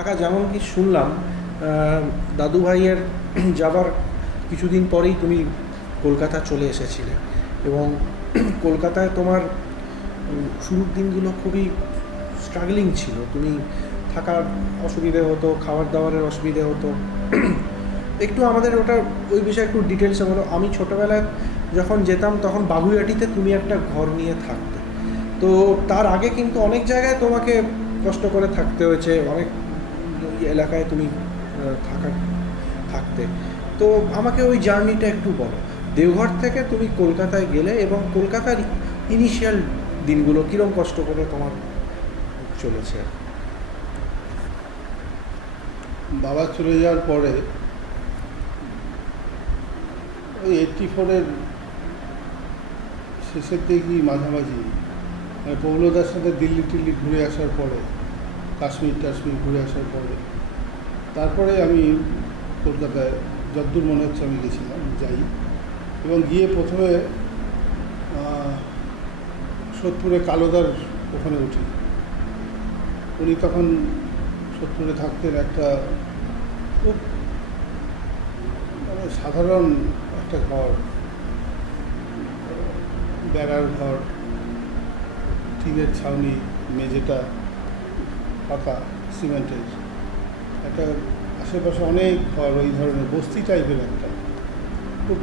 কাকা যেমন কি শুনলাম দাদু ভাইয়ের যাবার কিছুদিন পরেই তুমি কলকাতা চলে এসেছিলে এবং কলকাতায় তোমার শুরুর দিনগুলো খুবই স্ট্রাগলিং ছিল। তুমি থাকার অসুবিধে হতো, খাবার দাবারের অসুবিধে হতো। একটু আমাদের ওটা ওই বিষয়ে একটু ডিটেলসে বলো। আমি ছোটোবেলায় যখন যেতাম তখন বাগুইআটিতে তুমি একটা ঘর নিয়ে থাকতে, তো তার আগে কিন্তু অনেক জায়গায় তোমাকে কষ্ট করে থাকতে হয়েছে, অনেক এলাকায় তুমি থাকতে। তো আমাকে ওই জার্নিটা একটু বলো, দেওঘর থেকে তুমি কলকাতায় গেলে এবং কলকাতার ইনিশিয়াল দিনগুলো কীরকম কষ্ট করে তোমার চলেছে। বাবা চলে যাওয়ার পরে ওই 84-এর শেষের দিকেই মাঝামাঝি মানে পৌলদার সাথে দিল্লি টিল্লি ঘুরে আসার পরে, কাশ্মীর টাশ্মীর ঘুরে আসার পরে তারপরে আমি কলকাতায় যতদূর মনে হচ্ছে আমি গেছিলাম, যাই এবং গিয়ে প্রথমে সোদপুরে কালোদার ওখানে উঠি। উনি তখন সোদপুরে থাকতেন একটা খুব মানে সাধারণ একটা ঘর, বেড়ার ঘর, টিনের ছাউনি, মেঝেটা পাকা সিমেন্টের, একটা আশেপাশে অনেক ঘর, ওই ধরনের বস্তি টাইপের একটা। খুব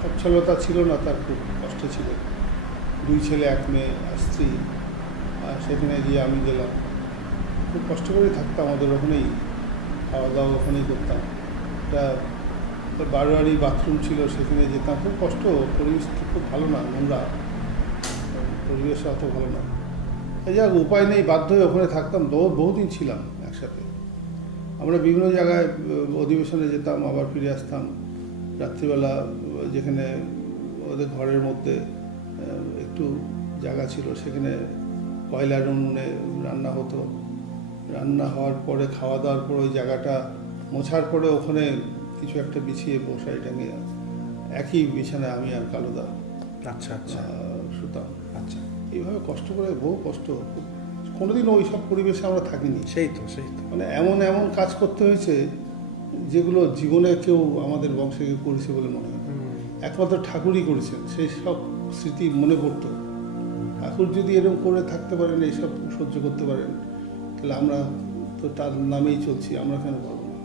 সচ্ছলতা ছিল না, তার খুব কষ্ট ছিল। 2 ছেলে 1 মেয়ে আর স্ত্রী। আর সেখানে গিয়ে আমি গেলাম, খুব কষ্ট করে থাকতাম ওদের ওখানেই, খাওয়া দাওয়া ওখানেই করতাম। একটা বারোয়ারি বাথরুম ছিল, সেখানে যেতাম। খুব কষ্ট, পরিবেশ খুব ভালো না, নোংরা পরিবেশ, অত ভালো না। এই যাক উপায় নেই, বাধ্য হয়ে ওখানে থাকতাম। বহুদিন ছিলাম একসাথে। আমরা বিভিন্ন জায়গায় অধিবেশনে যেতাম, আবার ফিরে আসতাম। রাত্রিবেলা যেখানে ওদের ঘরের মধ্যে একটু জায়গা ছিল, সেখানে কয়লার উনুনে রান্না হতো। রান্না হওয়ার পরে খাওয়া দাওয়ার পর ওই জায়গাটা মোছার পরে ওখানে কিছু একটা বিছিয়ে বসাই টাঙিয়ে একই বিছানায় আমি আর কালোদা আচ্ছা আচ্ছা শুতাম। আচ্ছা, এইভাবে কষ্ট করে, বহু কষ্ট। কোনোদিনও ওই সব পরিবেশে আমরা থাকিনি। সেই তো মানে এমন এমন কাজ করতে হয়েছে যেগুলো জীবনে কেউ আমাদের বংশে কেউ করেছে বলে মনে হয়। একমাত্র ঠাকুরই করেছেন, সেই সব স্মৃতি মনে পড়তো। ঠাকুর যদি এরকম করে থাকতে পারেন, এইসব সহ্য করতে পারেন, তাহলে আমরা তো তার নামেই চলছি, আমরা কেন পারবো না?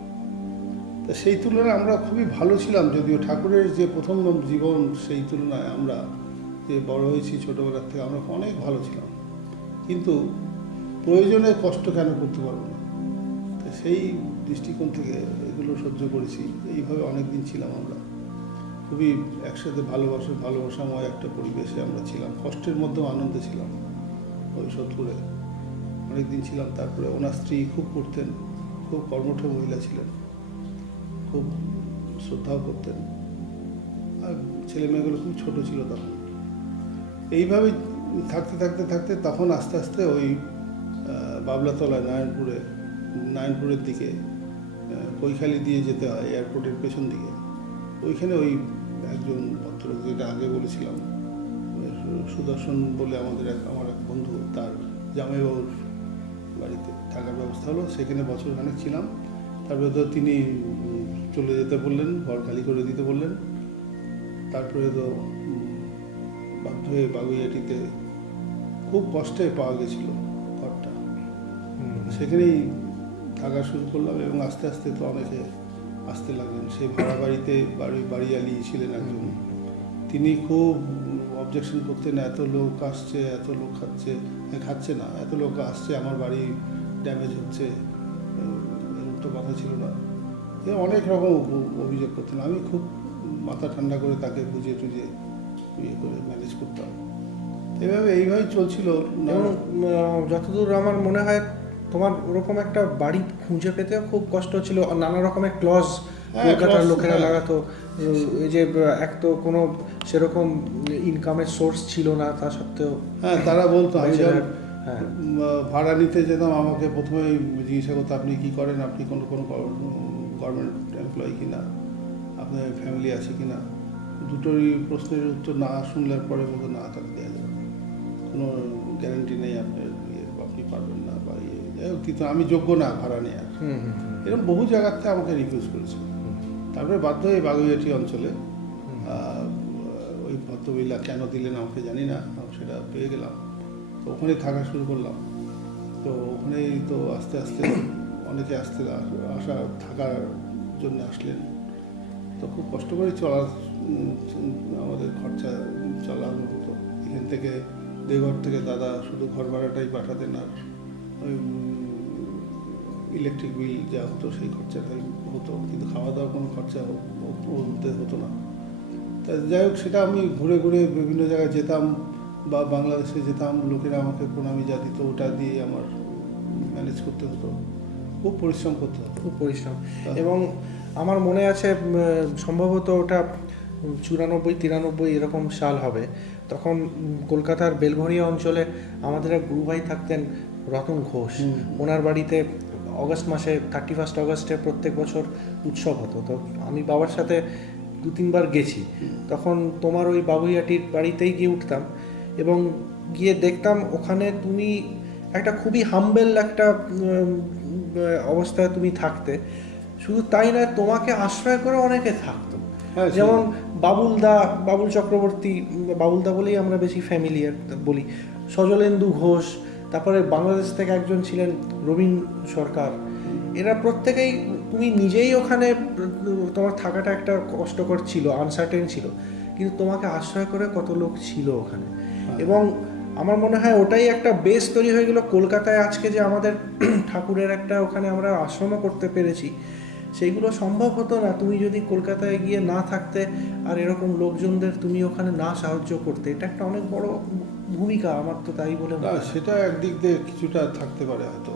তা সেই তুলনায় আমরা খুবই ভালো ছিলাম, যদিও ঠাকুরের যে প্রথম জীবন, সেই তুলনায় আমরা যে বড় হয়েছি ছোটোবেলার থেকে, আমরা অনেক ভালো ছিলাম। কিন্তু প্রয়োজনে কষ্ট কেন করতে পারবো না? তো সেই দৃষ্টিকোণ থেকে এগুলো সহ্য করেছি। এইভাবে অনেক দিন ছিলাম আমরা, খুবই একসাথে ভালোবাসাময় একটা পরিবেশে আমরা ছিলাম। কষ্টের মধ্যেও আনন্দে ছিলাম ওই সোদপুরে অনেক দিন ছিলাম। তারপরে ওনার স্ত্রী খুব করতেন, খুব কর্মঠ মহিলা ছিলেন, খুব শ্রদ্ধাও করতেন। আর ছেলে মেয়েগুলো খুব ছোটো ছিল তখন। এইভাবে থাকতে থাকতে থাকতে তখন আস্তে আস্তে ওই বাবলাতলায় নারায়ণপুরের দিকে কৈখালি দিয়ে যেতে হয়, এয়ারপোর্টের পেছন দিকে। ওইখানে ওই একজন ভদ্রলোক, যেটা আগে বলেছিলাম, সুদর্শন বলে আমার এক বন্ধু, তার জামাইবাবুর বাড়িতে থাকার ব্যবস্থা হলো। সেখানে বছরখানেক ছিলাম। তারপরে তো তিনি চলে যেতে বললেন, ঘর খালি করে দিতে বললেন। তারপরে তো বাধ্য হয়ে বাগুইআটিতে খুব কষ্টে পাওয়া গেছিল ঘরটা, সেখানেই থাকা শুরু করলাম। এবং আস্তে আস্তে তো অনেকে আসতে লাগলেন। সেই ভাড়া বাড়িতে বাড়িয়ালি ছিলেন একজন, তিনি খুব অবজেকশন করতেন, এত লোক আসছে, এত লোক খাচ্ছে না, এত লোক আসছে, আমার বাড়ি ড্যামেজ হচ্ছে, এরকম তো কথা ছিল না। অনেক রকম অভিযোগ করতেন। আমি খুব মাথা ঠান্ডা করে তাকে বুঝিয়ে টুঝিয়ে ইয়ে করে ম্যানেজ করতাম। এইভাবেই চলছিল। এবং যতদূর আমার মনে হয় তোমার ওরকম একটা বাড়ি খুঁজে পেতেও খুব কষ্ট ছিল। নানা রকমের ক্লজ কলকাতার লোকেরা লাগাতো। এই যে এক তো কোনো সেরকম ইনকামের সোর্স ছিল না, তা সত্ত্বেও হ্যাঁ, তারা বলতো। আমি ভাড়া নিতে যেতাম, আমাকে প্রথমে জিজ্ঞাসা করতো, আপনি কী করেন, আপনি কোনো গভর্নমেন্ট এমপ্লয়ি কিনা, আপনার ফ্যামিলি আছে কিনা। দুটোরই প্রশ্নের উত্তর না শুনলে পরে বলতো, না, তাকে দেওয়া যাবে, কোনো গ্যারান্টি নেই আপনার, আপনি পারবেন না, বা যাই হোক, কিন্তু আমি যোগ্য না ভাড়া নেওয়ার। হুম হুম হুম। এরকম বহু জায়গাতে আমাকে রিফিউজ করেছে। তারপরে বাধ্য হয়ে বাগুইআটি অঞ্চলে ওই ভদ্রমহিলা কেন দিলেন আমাকে জানি না, সেটা পেয়ে গেলাম। তো ওখানে থাকা শুরু করলাম। তো ওখানেই তো আস্তে আস্তে অনেকে আসা থাকার জন্য আসলেন। তো খুব কষ্ট করে আমাদের খরচা চালানো হতো। এখান থেকে দেওঘর থেকে দাদা শুধু ঘর ভাড়াটাই পাঠাতেন, আর ওই ইলেকট্রিক বিল যা হতো সেই খরচাটাই হতো, কিন্তু খাওয়া দাওয়ার কোনো খরচা হতো না। তা যাই হোক, সেটা আমি ঘুরে ঘুরে বিভিন্ন জায়গায় যেতাম বা বাংলাদেশে যেতাম, লোকেরা আমাকে প্রণামী যা দিত ওটা দিয়ে আমার ম্যানেজ করতে হতো। খুব পরিশ্রম করতে হতো, খুব পরিশ্রম। এবং আমার মনে আছে সম্ভবত ওটা 94-93 এরকম সাল হবে। তখন কলকাতার বেলঘরিয়া অঞ্চলে আমাদের এক গুরু ভাই থাকতেন, রতন ঘোষ। ওনার বাড়িতে অগস্ট মাসে 31 অগস্টে প্রত্যেক বছর উৎসব হতো। তো আমি বাবার সাথে 2-3 বার গেছি। তখন তোমার ওই বাবুইয়াটির বাড়িতেই গিয়ে উঠতাম এবং গিয়ে দেখতাম ওখানে তুমি একটা খুবই হাম্বেল একটা অবস্থায় তুমি থাকতে। শুধু তাই নয়, তোমাকে আশ্রয় করে অনেকে থাকতো। হ্যাঁ, যেমন বাবুল চক্রবর্তী, বাবুলদা বলেই আমরা বেশি ফ্যামিলিয়ার বলি, সজলেন্দু ঘোষ, তারপরে বাংলাদেশ থেকে একজন ছিলেন রবীন সরকার। এরা প্রত্যেকেই, তুমি নিজেই ওখানে তোমার থাকাটা একটা কষ্টকর ছিল, আনসার্টেন ছিল, কিন্তু তোমাকে আশ্রয় করে কত লোক ছিল ওখানে। এবং আমার মনে হয় ওটাই একটা বেস তৈরি হয়ে গেল কলকাতায় আজকে, যে আমাদের ঠাকুরের একটা ওখানে আমরা আশ্রমও করতে পেরেছি। সেইগুলো সম্ভব হতো না তুমি যদি কলকাতায় গিয়ে না থাকতে আর এরকম লোকজনদের তুমি ওখানে না সাহায্য করতে। এটা একটা অনেক বড় ভূমিকা, আমার তো তাই বলে মনে হয়। সেটা একদিক দিয়ে কিছুটা থাকতে পারে হয়তো।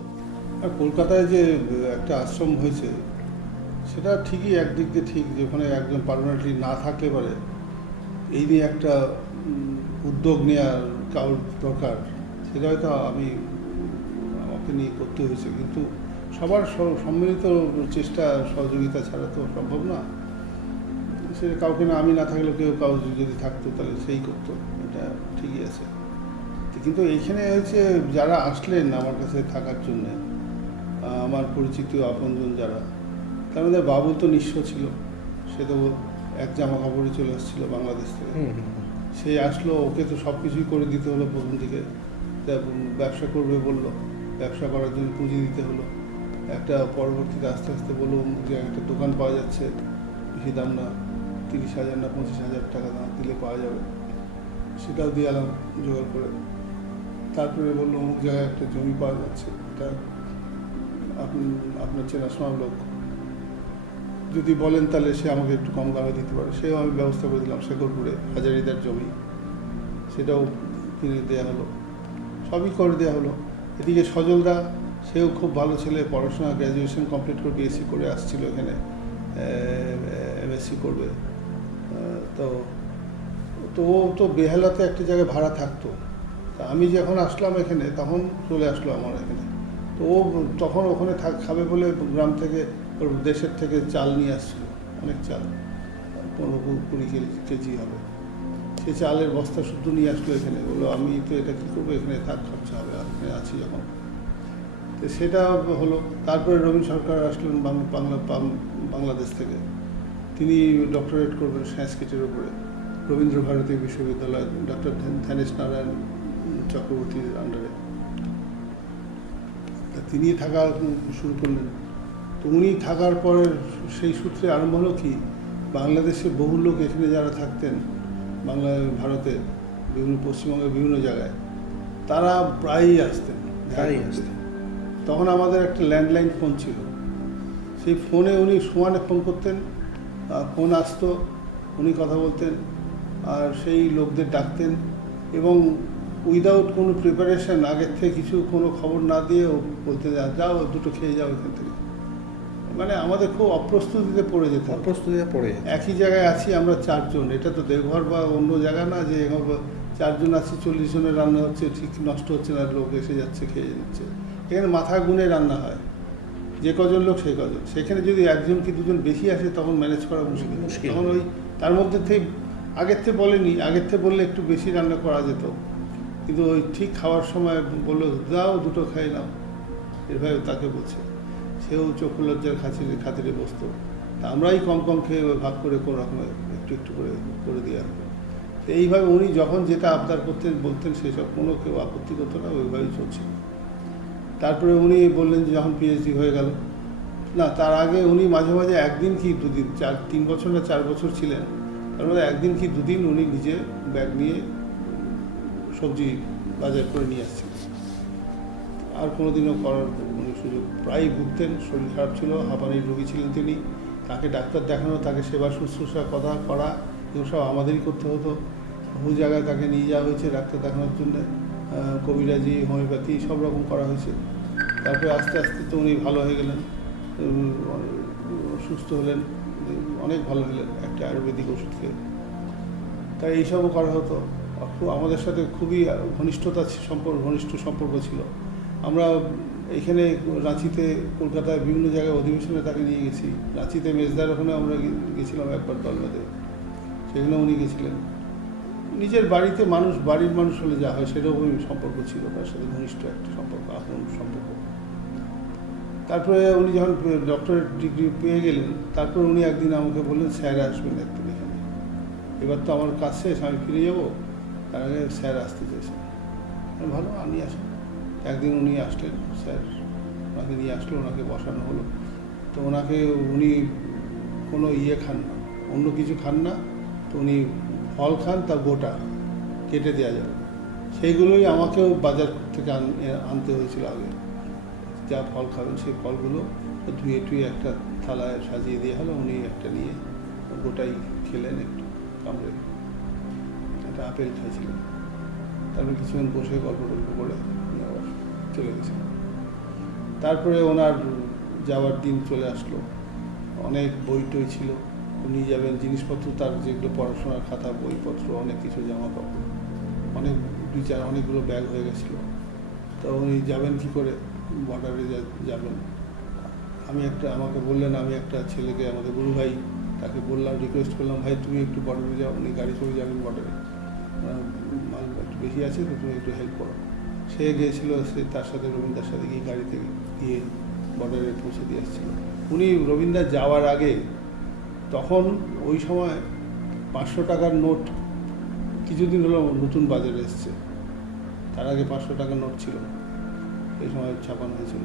আর কলকাতায় যে একটা আশ্রম হয়েছে সেটা ঠিকই একদিক দিয়ে ঠিক, যে ওখানে একজন পার্মানেন্টলি না থাকলে পারে এই নিয়ে একটা উদ্যোগ নেওয়ার কারোর দরকার, সেটা হয়তো আমাকে নিয়ে করতে হয়েছে। কিন্তু সবার সম্মিলিত চেষ্টা সহযোগিতা ছাড়া তো সম্ভব না। সেটা কাউকে না, আমি না থাকলেও কাউ যদি থাকতো তাহলে সেই করতো, এটা ঠিকই আছে। কিন্তু এইখানে হচ্ছে যারা আসলেন আমার কাছে থাকার জন্য, আমার পরিচিত আপনজন যারা, তার মধ্যে বাবুল তো নিঃস্ব ছিল, সে তো এক জামা কাপড়ে চলে আসছিল বাংলাদেশ থেকে। সে আসলো, ওকে তো সব কিছুই করে দিতে হলো প্রথম দিকে। ব্যবসা করবে বললো, ব্যবসা করার জন্য পুঁজি দিতে হলো। একটা পরবর্তীতে আস্তে আস্তে বললো যে একটা দোকান পাওয়া যাচ্ছে, বেশি দাম না, 30,000 না 25,000 টাকা দাম দিলে পাওয়া যাবে। সেটাও দিয়ে এলাম জোগাড় করে। তারপরে বললো অমুক জায়গায় একটা জমি পাওয়া যাচ্ছে, এটা আপনার চেনাশোনার লোক, যদি বলেন তাহলে সে আমাকে একটু কম দামে দিতে পারে। সেও আমি ব্যবস্থা করে দিলাম, শেখরপুরে হাজারিদার জমি, সেটাও কিনে দেওয়া হলো, সবই করে দেওয়া হলো। এদিকে সজলদা, সেও খুব ভালো ছেলে, পড়াশোনা গ্র্যাজুয়েশন কমপ্লিট করে বিএসসি করে আসছিল এখানে, এমএসসি করবে। তো ও তো বেহালাতে একটা জায়গায় ভাড়া থাকতো। তা আমি যখন আসলাম এখানে তখন চলে আসলো আমার এখানে। তো ও তখন ওখানে খাবে বলে গ্রাম থেকে, ওর দেশের থেকে চাল নিয়ে আসছিল, অনেক চাল, 15-20 কেজি হবে। সে চালের বস্তা শুদ্ধ নিয়ে আসলো এখানে, বললো আমি তো এটা কী করবো, এখানে থাক, খরচা হবে, এখানে আছি যখন। তো সেটা হলো। তারপরে রবীন সরকার আসলেন বাংলাদেশ থেকে। তিনি ডক্টরেট করবেন সংস্কৃতের উপরে রবীন্দ্রভারতী বিশ্ববিদ্যালয়, ডক্টর ধ্যানেশ নারায়ণ চক্রবর্তীর আন্ডারে। তিনি থাকা শুরু করলেন। তো উনি থাকার পরে সেই সূত্রে আরম্ভ হলো কি, বাংলাদেশে বহু লোক এখানে যারা থাকতেন, ভারতে বিভিন্ন পশ্চিমবঙ্গের বিভিন্ন জায়গায়, তারা প্রায়ই আসতেন। তখন আমাদের একটা ল্যান্ডলাইন ফোন ছিল, সেই ফোনে উনি সমানে ফোন করতেন, ফোন আসতো, উনি কথা বলতেন, আর সেই লোকদের ডাকতেন। এবং উইদাউট কোনো প্রিপারেশন, আগের থেকে কিছু কোনো খবর না দিয়েও বলতে যাও দুটো খেয়ে যাও এখান থেকে। মানে আমাদের খুব অপ্রস্তুতিতে পড়ে যেত, একই জায়গায় আছি আমরা 4 জন, এটা তো দেওঘর বা অন্য জায়গা না যে 4 জন আছি, 40 জনের রান্না হচ্ছে, ঠিক নষ্ট হচ্ছে না, লোক এসে যাচ্ছে খেয়ে যাচ্ছে। এখানে মাথা গুনে রান্না হয়, যে কজন লোক সেই কজন। সেখানে যদি 1 কি 2 জন বেশি আসে তখন ম্যানেজ করা মুশকিল। তখন ওই তার মধ্যে থেকে আগের থেকে বলেনি, আগের থেকে বললে একটু বেশি রান্না করা যেত, কিন্তু ওই ঠিক খাওয়ার সময় বললো যাও দুটো খেয়ে নাও, এভাবে তাকে বলছে। সেও চক্ষু লজ্জার খাতিরে বসতো। তা আমরাই কম কম খেয়ে ভাগ করে কোনো রকমে একটু একটু করে দিয়ে আসবো। তো এইভাবে উনি যখন যেটা আবদার করতেন বলতেন সেসব কোনো কেউ আপত্তি করতো না, ওইভাবেই চলছিল। তারপরে উনি বললেন যে যখন পিএইচডি হয়ে গেল, না তার আগে উনি মাঝে মাঝে একদিন কি দুদিন, 3 বছর না 4 বছর ছিলেন, তার মধ্যে একদিন কি দুদিন উনি নিজে ব্যাগ নিয়ে সবজি বাজার করে নিয়ে আসছিলেন। আর কোনোদিনও করার উনি সুযোগ, প্রায়ই ভুগতেন। শরীর খারাপ ছিল, হাঁপানির রোগী ছিলেন তিনি। তাকে ডাক্তার দেখানো, তাকে সেবা শুশ্রূষা কথা করা, এগুলো সব আমাদেরই করতে হতো। বহু জায়গায় তাকে নিয়ে যাওয়া হয়েছে ডাক্তার দেখানোর জন্য, কবিরাজি, হোমিওপ্যাথি সব রকম করা হয়েছে। তারপরে আস্তে আস্তে তো উনি ভালো হয়ে গেলেন, সুস্থ হলেন, অনেক ভালো হলেন একটা আয়ুর্বেদিক ওষুধ খেয়ে। তাই এইসবও করা হতো। আমাদের সাথে খুবই ঘনিষ্ঠ সম্পর্ক ছিল। আমরা এখানে রাঁচিতে, কলকাতায় বিভিন্ন জায়গায় অধিবেশনে তাকে নিয়ে গেছি। রাঁচিতে মেজদার ওখানে আমরা গেছিলাম একবার দলবাদে, সেখানে উনি গেছিলেন। নিজের বাড়িতে বাড়ির মানুষ হলে যা হয় সেরকমই সম্পর্ক ছিল তার সাথে, ঘনিষ্ঠ একটা সম্পর্ক, আপন সম্পর্ক। তারপরে উনি যখন ডক্টরেট ডিগ্রি পেয়ে গেলেন, তারপর উনি একদিন আমাকে বললেন স্যার আসবেন একদিন এখানে, এবার তো আমার কাজ শেষ, আমি ফিরে যাবো, তার আগে স্যার আসতে চেয়েছেন। ভালো, আপনি আসেন। একদিন উনি আসলেন, স্যার ওনাকে নিয়ে আসলো, ওনাকে বসানো হলো। তো উনি কোনো খান না, অন্য কিছু খান না, তো উনি ফল খান, তা গোটা কেটে দেওয়া যাবে, সেইগুলোই আমাকেও বাজার থেকে আনতে হয়েছিল আগে। যা ফল খাবেন সেই ফলগুলো ধুয়ে টুয়ে একটা থালায় সাজিয়ে দেওয়া হলো, উনি একটা নিয়ে গোটাই খেলেন, একটু কামড়ে একটা আপেল খাইছিলেন। তারপরে কিছুক্ষণ বসে গল্প করে চলে গেছিলেন। তারপরে ওনার যাওয়ার দিন চলে আসলো, অনেক বই টই ছিল, নিয়ে যাবেন জিনিসপত্র, তার যেগুলো পড়াশোনার খাতা, বইপত্র, অনেক কিছু, জামা কাপড়, অনেকগুলো ব্যাগ হয়ে গেছিলো। তো উনি যাবেন কী করে, বর্ডারে যাবেন। আমাকে বললেন, আমি একটা ছেলেকে, আমাদের গুরু ভাই, তাকে বললাম, রিকোয়েস্ট করলাম, ভাই তুমি একটু বর্ডারে যাও, উনি গাড়ি করে যাবেন বর্ডারে, মাল একটু বেশি আছে, তো তুমি একটু হেল্প করো। সে গিয়েছিল, তার সাথে রবীন্দ্রার সাথে গিয়ে গাড়িতে গিয়ে বর্ডারে পৌঁছে দিয়ে আসছিল। উনি রবীন্দ্র যাওয়ার আগে, তখন ওই সময় 500 টাকার নোট কিছুদিন হলো নতুন বাজারে এসছে, তার আগে 500 টাকার নোট ছিল, এই সময় ছাপানো হয়েছিল।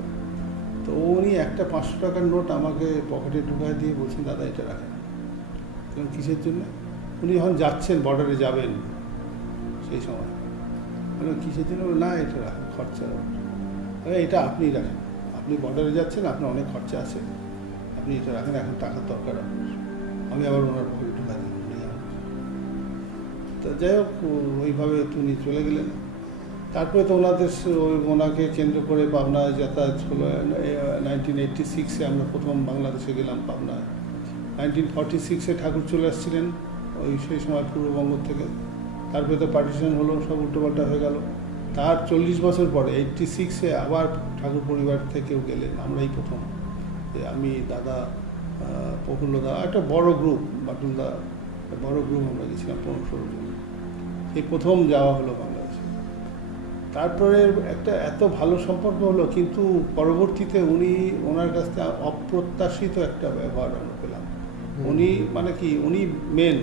তো উনি একটা 500 টাকার নোট আমাকে পকেটে ঢুকায় দিয়ে বলছেন, দাদা এটা রাখেন। কারণ কিসের জন্য? উনি যখন যাচ্ছেন, বর্ডারে যাবেন সেই সময়, কিসের জন্য? না, এটা রাখেন, খরচা। এটা আপনিই রাখেন, আপনি বর্ডারে যাচ্ছেন, আপনার অনেক খরচা আছে, আপনি এটা রাখেন, এখন টাকার দরকার আপনার। আমি আবার ওনার পকেটে ঢুকাই দিলাম। তো যাই হোক, ওইভাবে উনি চলে গেলেন। তারপরে তো ওনাকে কেন্দ্র করে পাবনায় যাতায়াত হলো। 1986-এ আমরা প্রথম বাংলাদেশে গেলাম পাবনায়। 1946-এ ঠাকুর চলে আসছিলেন সেই সময় পূর্ববঙ্গ থেকে। তারপরে তো পার্টিশন হলো, সব উল্টোপাল্টা হয়ে গেল। তার 40 বছর পরে 86-এ আবার ঠাকুর পরিবার থেকেও গেলেন, আমরাই প্রথম। আমি, দাদা, প্রফুল্লদা, একটা বড় গ্রুপ, বাটুলদা, বড় গ্রুপ আমরা গেছিলাম 15-16 জন। এই প্রথম যাওয়া হলো বাংলাদেশে। তারপরে একটা এত ভালো সম্পর্ক হলো, কিন্তু পরবর্তীতে ওনার কাছ থেকে অপ্রত্যাশিত একটা ব্যবহার আমরা পেলাম। উনি উনি মেন,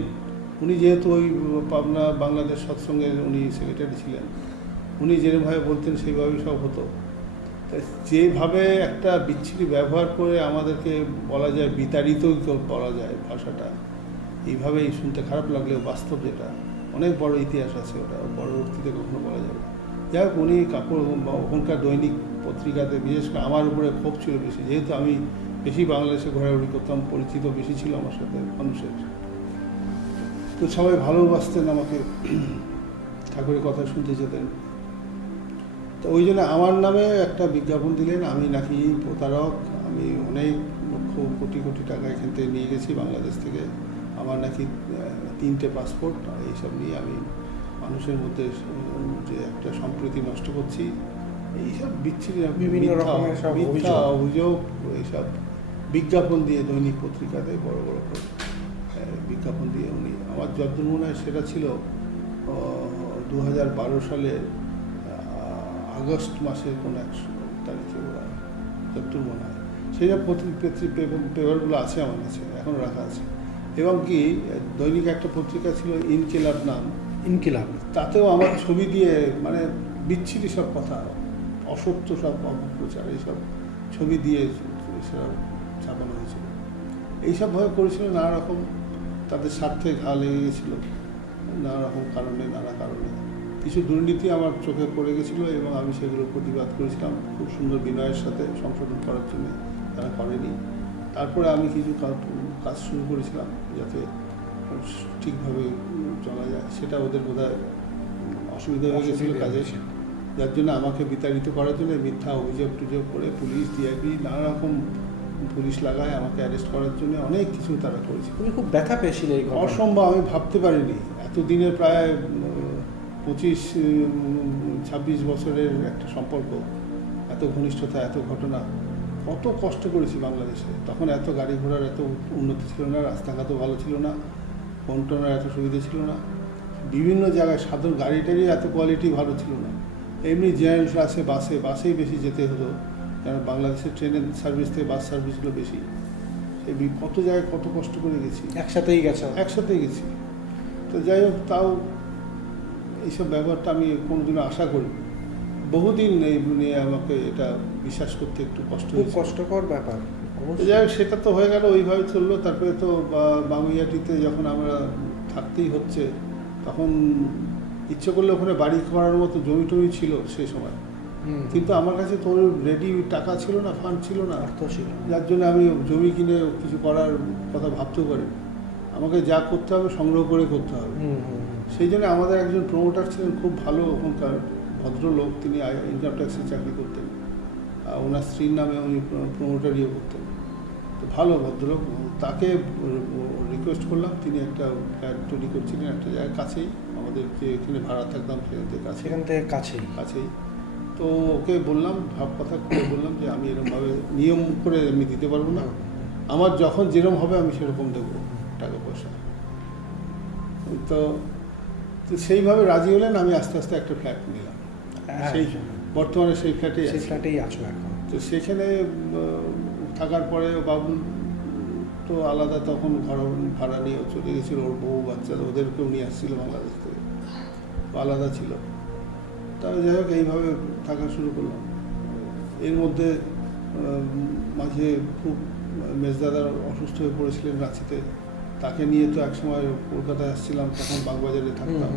উনি যেহেতু ওই পাবনা বাংলাদেশ সৎসঙ্গের উনি সেক্রেটারি ছিলেন, উনি যেভাবে বলতেন সেইভাবেই সব হতো। তাই যেভাবে একটা বিচ্ছিরি ব্যবহার করে আমাদেরকে বলা যায়, বিতাড়িতই বলা যায় ভাষাটা, এইভাবেই শুনতে খারাপ লাগলেও বাস্তব, যেটা অনেক বড় ইতিহাস আছে, ওটা পরবর্তীতে কখনো বলা যাবে। যাই হোক, উনি ওখানকার দৈনিক পত্রিকাতে, বিশেষ করে আমার উপরে ক্ষোভ ছিল বেশি, যেহেতু আমি বেশি বাংলাদেশে ঘোরাঘুরি করতাম, পরিচিত বেশি ছিল আমার সাথে মানুষের, তো সবাই ভালোবাসতেন আমাকে, ঠাকুরের কথা শুনতে যেতেন। তো ওই জন্য আমার নামে একটা বিজ্ঞাপন দিলেন, আমি নাকি প্রতারক, আমি অনেক লক্ষ কোটি কোটি টাকা এখান থেকে নিয়ে গেছি বাংলাদেশ থেকে, আমার নাকি 3টে পাসপোর্ট, এইসব নিয়ে আমি মানুষের মধ্যে যে একটা সম্প্রীতি নষ্ট করছি, এইসব বিচ্ছিরি মিথ্যা অভিযোগ, এইসব বিজ্ঞাপন দিয়ে দৈনিক পত্রিকাতে বড় বড় করে বিজ্ঞাপন দিয়ে উনি, আমার যতদূর মনে হয় সেটা ছিল 2012 সালের আগস্ট মাসের কোন এক তারিখে ওরা যতটুকু মনে হয়। সেই সব পেপারগুলো আছে আমার কাছে, এখনও রাখা আছে। এবং কি দৈনিক একটা পত্রিকা ছিল ইনকিলাব নাম, ইনকিলাব। তাতেও আমার ছবি দিয়ে মানে বিচ্ছিরি সব কথা, অসত্য সব অপপ্রচার, এইসব ছবি দিয়ে সেটা ছাপানো হয়েছিল। এইসবভাবে করেছিল, নানা রকম তাদের স্বার্থে ঘা লেগে গেছিলো, নানা রকম কারণে, নানা কারণে। কিছু দুর্নীতি আমার চোখে পড়ে গেছিলো এবং আমি সেগুলো প্রতিবাদ করেছিলাম খুব সুন্দর বিনয়ের সাথে, সংশোধন করার জন্য। তারা করেনি। তারপরে আমি কিছু কাজ শুরু করেছিলাম যাতে ঠিকভাবে চলা যায়। সেটা ওদের বোধহয় অসুবিধা হয়ে গেছিলো কাজে, যার জন্য আমাকে বিতাড়িত করার জন্য মিথ্যা অভিযোগ টুযোগ করে পুলিশ, ডিআইবি, নানা রকম পুলিশ লাগায় আমাকে অ্যারেস্ট করার জন্য অনেক কিছু তারা করেছে। তুমি খুব ব্যথা পেয়েছিলে এই ঘটনায়? অসম্ভব, আমি ভাবতে পারিনি। এতদিনে প্রায় 25-26 বছরের একটা সম্পর্ক, এত ঘনিষ্ঠতা, এত ঘটনা, কত কষ্ট করেছি বাংলাদেশে। তখন এত গাড়ি ঘোড়ার এত উন্নতি ছিল না, রাস্তাঘাটও ভালো ছিল না, ফোন টোনের এত সুবিধা ছিল না, বিভিন্ন জায়গায় সাধারণ গাড়িটারই এত কোয়ালিটি ভালো ছিল না। এমনি জেনারেল ক্লাসে বাসেই বেশি যেতে হতো, কারণ বাংলাদেশের ট্রেনের সার্ভিস থেকে বাস সার্ভিসগুলো বেশি। সেই কত জায়গায় কত কষ্ট করে গেছি, একসাথেই গেছি। তো যাই হোক, তাও এইসব ব্যবহারটা আমি কোনোদিনও আশা করি। বহুদিন এই নিয়ে আমাকে এটা বিশ্বাস করতে একটু খুব কষ্টকর ব্যাপার। যাই হোক, সেটা তো হয়ে গেল, ওইভাবে চললো। তারপরে তো বাগুইয়াটিতে যখন আমরা থাকতেই হচ্ছে, তখন ইচ্ছে করলে ওখানে বাড়ি করার মতো জমি টমি ছিল সেই সময়, কিন্তু আমার কাছে তো রেডি টাকা ছিল না, ফান্ড ছিল না, অর্থ ছিল, যার জন্য আমি জমি কিনে কিছু করার কথা ভাবতেও পারি। আমাকে যা করতে হবে সংগ্রহ করে করতে হবে। সেই জন্য আমাদের একজন প্রমোটার ছিলেন, খুব ভালো ওখানকার ভদ্রলোক, তিনি ইনকাম ট্যাক্সের চাকরি করতেন, ওনার স্ত্রীর নামে উনি প্রমোটারিও করতেন। তো ভালো ভদ্রলোক, তাকে রিকোয়েস্ট করলাম। তিনি একটা ফ্ল্যাট তৈরি করছিলেন একটা জায়গায় কাছেই, আমাদের যে এখানে ভাড়া থাকতাম সেখান থেকে কাছেই। তো ওকে বললাম, কথা করে বললাম যে আমি এরকমভাবে নিয়ম করে আমি দিতে পারবো না, আমার যখন যেরকম হবে আমি সেরকম দেবো টাকা পয়সা। তো সেইভাবে রাজি হলেন। আমি আস্তে আস্তে একটা ফ্ল্যাট নিলাম, সেই বর্তমানে সেই ফ্ল্যাটেই আছো এখন। তো সেখানে থাকার পরে বাবুল তো আলাদা, তখন ঘর ভাড়া নিয়ে চলে গেছিলো, ওর বউ বাচ্চা ওদেরকেও নিয়ে আসছিল বাংলাদেশ থেকে, আলাদা ছিল। তবে যাই হোক, এইভাবে থাকা শুরু করলাম। এর মধ্যে মাঝে খুব মেজদাদার অসুস্থ হয়ে পড়েছিলেন রাঁচিতে, তাকে নিয়ে তো একসময় কলকাতায় আসছিলাম, তখন বাগবাজারে থাকতাম।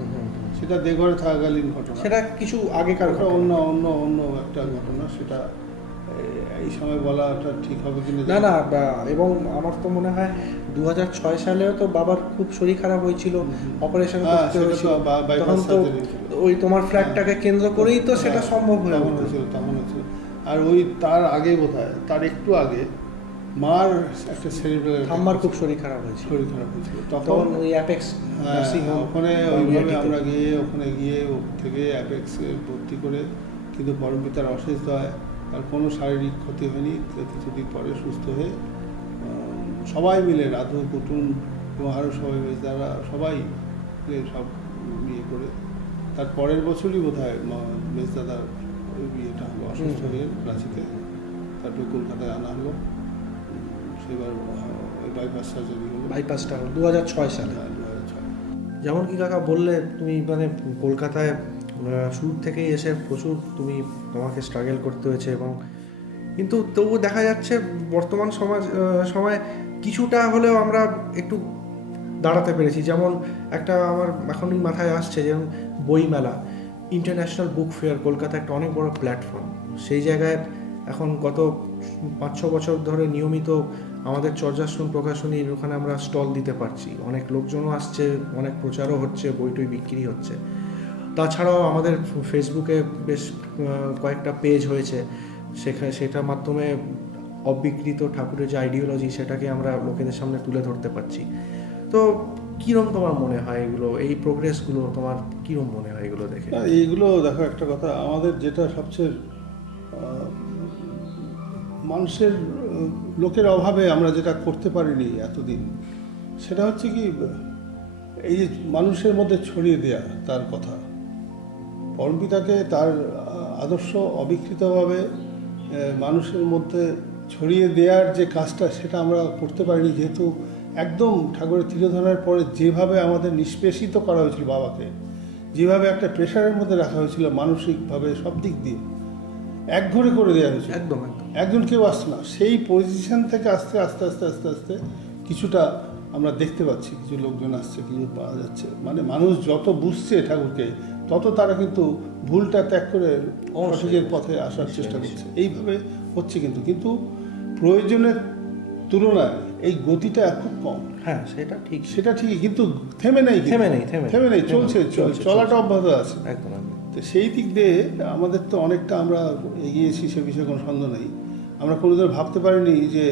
সেটা দেঘরে থাকাকালীন ঘটনা, সেটা কিছু আগেকার অন্য একটা ঘটনা। সেটা এই সময় বলাটা ঠিক হবে কিনা না, এবং আমার তো মনে হয় 2006 সালেও তো বাবার খুব শরীর খারাপ হয়েছিল, অপারেশন করতে হয়েছিল, তখন তো ওই তোমার ফ্ল্যাটটাকে কেন্দ্র করেই তো সেটা সম্ভব হয়েছিল। তখন হয়েছিল। আর ওই তার আগে বোধহয়, তার একটু আগে মার একটা সেরিব্রাল, ঠাম্মার খুব শরীর খারাপ হয়েছিল, তখন ওই অ্যাপেক্স নার্সিং হোম, ওখানে ওইভাবে আমরা ওখানে গিয়ে থেকে অ্যাপেক্সে ভর্তি করে, কিন্তু পরমপিতার অশেষ দয়, আর কোনো শারীরিক ক্ষতি হয়নি। কিছুদিন পরে সুস্থ হয়ে সবাই মিলে, রাধু, কুটুম এবং আরও সবাই মেজদারা সবাই সব বিয়ে করে, তার পরের বছরই বোধহয় মেজদাদার বিয়েটা হলো, অসুস্থ হয়ে রাঁচিতে, তারপরে কলকাতায় আনা হলো। সেবার বাইপাস সার্জারি হলো, বাইপাসটা হলো 2006 সালে। যেমন কি কাকা বললে, তুমি মানে কলকাতায় শুরু থেকেই এসে প্রচুর তোমাকে স্ট্রাগল করতে হয়েছে, এবং কিন্তু তবু দেখা যাচ্ছে বর্তমান সময় কিছুটা হলেও আমরা একটু দাঁড়াতে পেরেছি। যেমন একটা আমার এখনই মাথায় আসছে, যেমন বইমেলা, ইন্টারন্যাশনাল বুক ফেয়ার, কলকাতা একটা অনেক বড় প্ল্যাটফর্ম। সেই জায়গায় এখন গত 5-6 বছর ধরে নিয়মিত আমাদের চর্যাসন প্রকাশনীর ওখানে আমরা স্টল দিতে পারছি, অনেক লোকজনও আসছে, অনেক প্রচারও হচ্ছে, বইটই বিক্রি হচ্ছে। তাছাড়াও আমাদের ফেসবুকে বেশ কয়েকটা পেজ হয়েছে, সেটার মাধ্যমে অবিকৃত ঠাকুরের যে আইডিওলজি সেটাকে আমরা লোকেদের সামনে তুলে ধরতে পারছি। তো কীরকম তোমার মনে হয় এগুলো, এই প্রোগ্রেসগুলো তোমার কীরকম মনে হয় এগুলো দেখে? এইগুলো দেখো, একটা কথা, আমাদের যেটা সবচেয়ে মানুষের লোকের অভাবে আমরা যেটা করতে পারিনি এতদিন, সেটা হচ্ছে কি, এই যে মানুষের মধ্যে ছড়িয়ে দেয়া তার কথা, পরমপিতাকে, তার আদর্শ অবিকৃতভাবে মানুষের মধ্যে ছড়িয়ে দেওয়ার যে কাজটা সেটা আমরা করতে পারিনি, যেহেতু একদম ঠাকুরের তিরোধানের পরে যেভাবে আমাদের নিষ্পেষিত করা হয়েছিল বাবাকে, যেভাবে একটা প্রেশারের মধ্যে রাখা হয়েছিল মানসিকভাবে সব দিক দিয়ে একঘরে করে দেওয়া হয়েছিল, একদম একদম একজন কেউ আসতো না, সেই পজিশন থেকে আস্তে আস্তে আস্তে আস্তে আস্তে কিছুটা আমরা দেখতে পাচ্ছি, কিছু লোকজন আসছে, কিছু পাওয়া যাচ্ছে। মানে মানুষ যত বুঝছে ঠাকুরকে তত তারা কিন্তু ভুলটা ত্যাগ করে সঠিকের পথে আসার চেষ্টা করছে। এইভাবে হচ্ছে কিন্তু কিন্তু প্রয়োজনের তুলনায় এই গতিটা খুব কম। হ্যাঁ সেটা ঠিক, সেটা ঠিকই, কিন্তু থেমে নেই, থেমে নেই, চলছে, চলাটা অব্যাহত আছে। একদম একদম। তো সেই দিক দিয়ে আমাদের তো অনেকটা আমরা এগিয়েছি, সে বিষয়ে কোনো সন্দেহ নেই। আমরা কোনোদিন ভাবতে পারিনি যে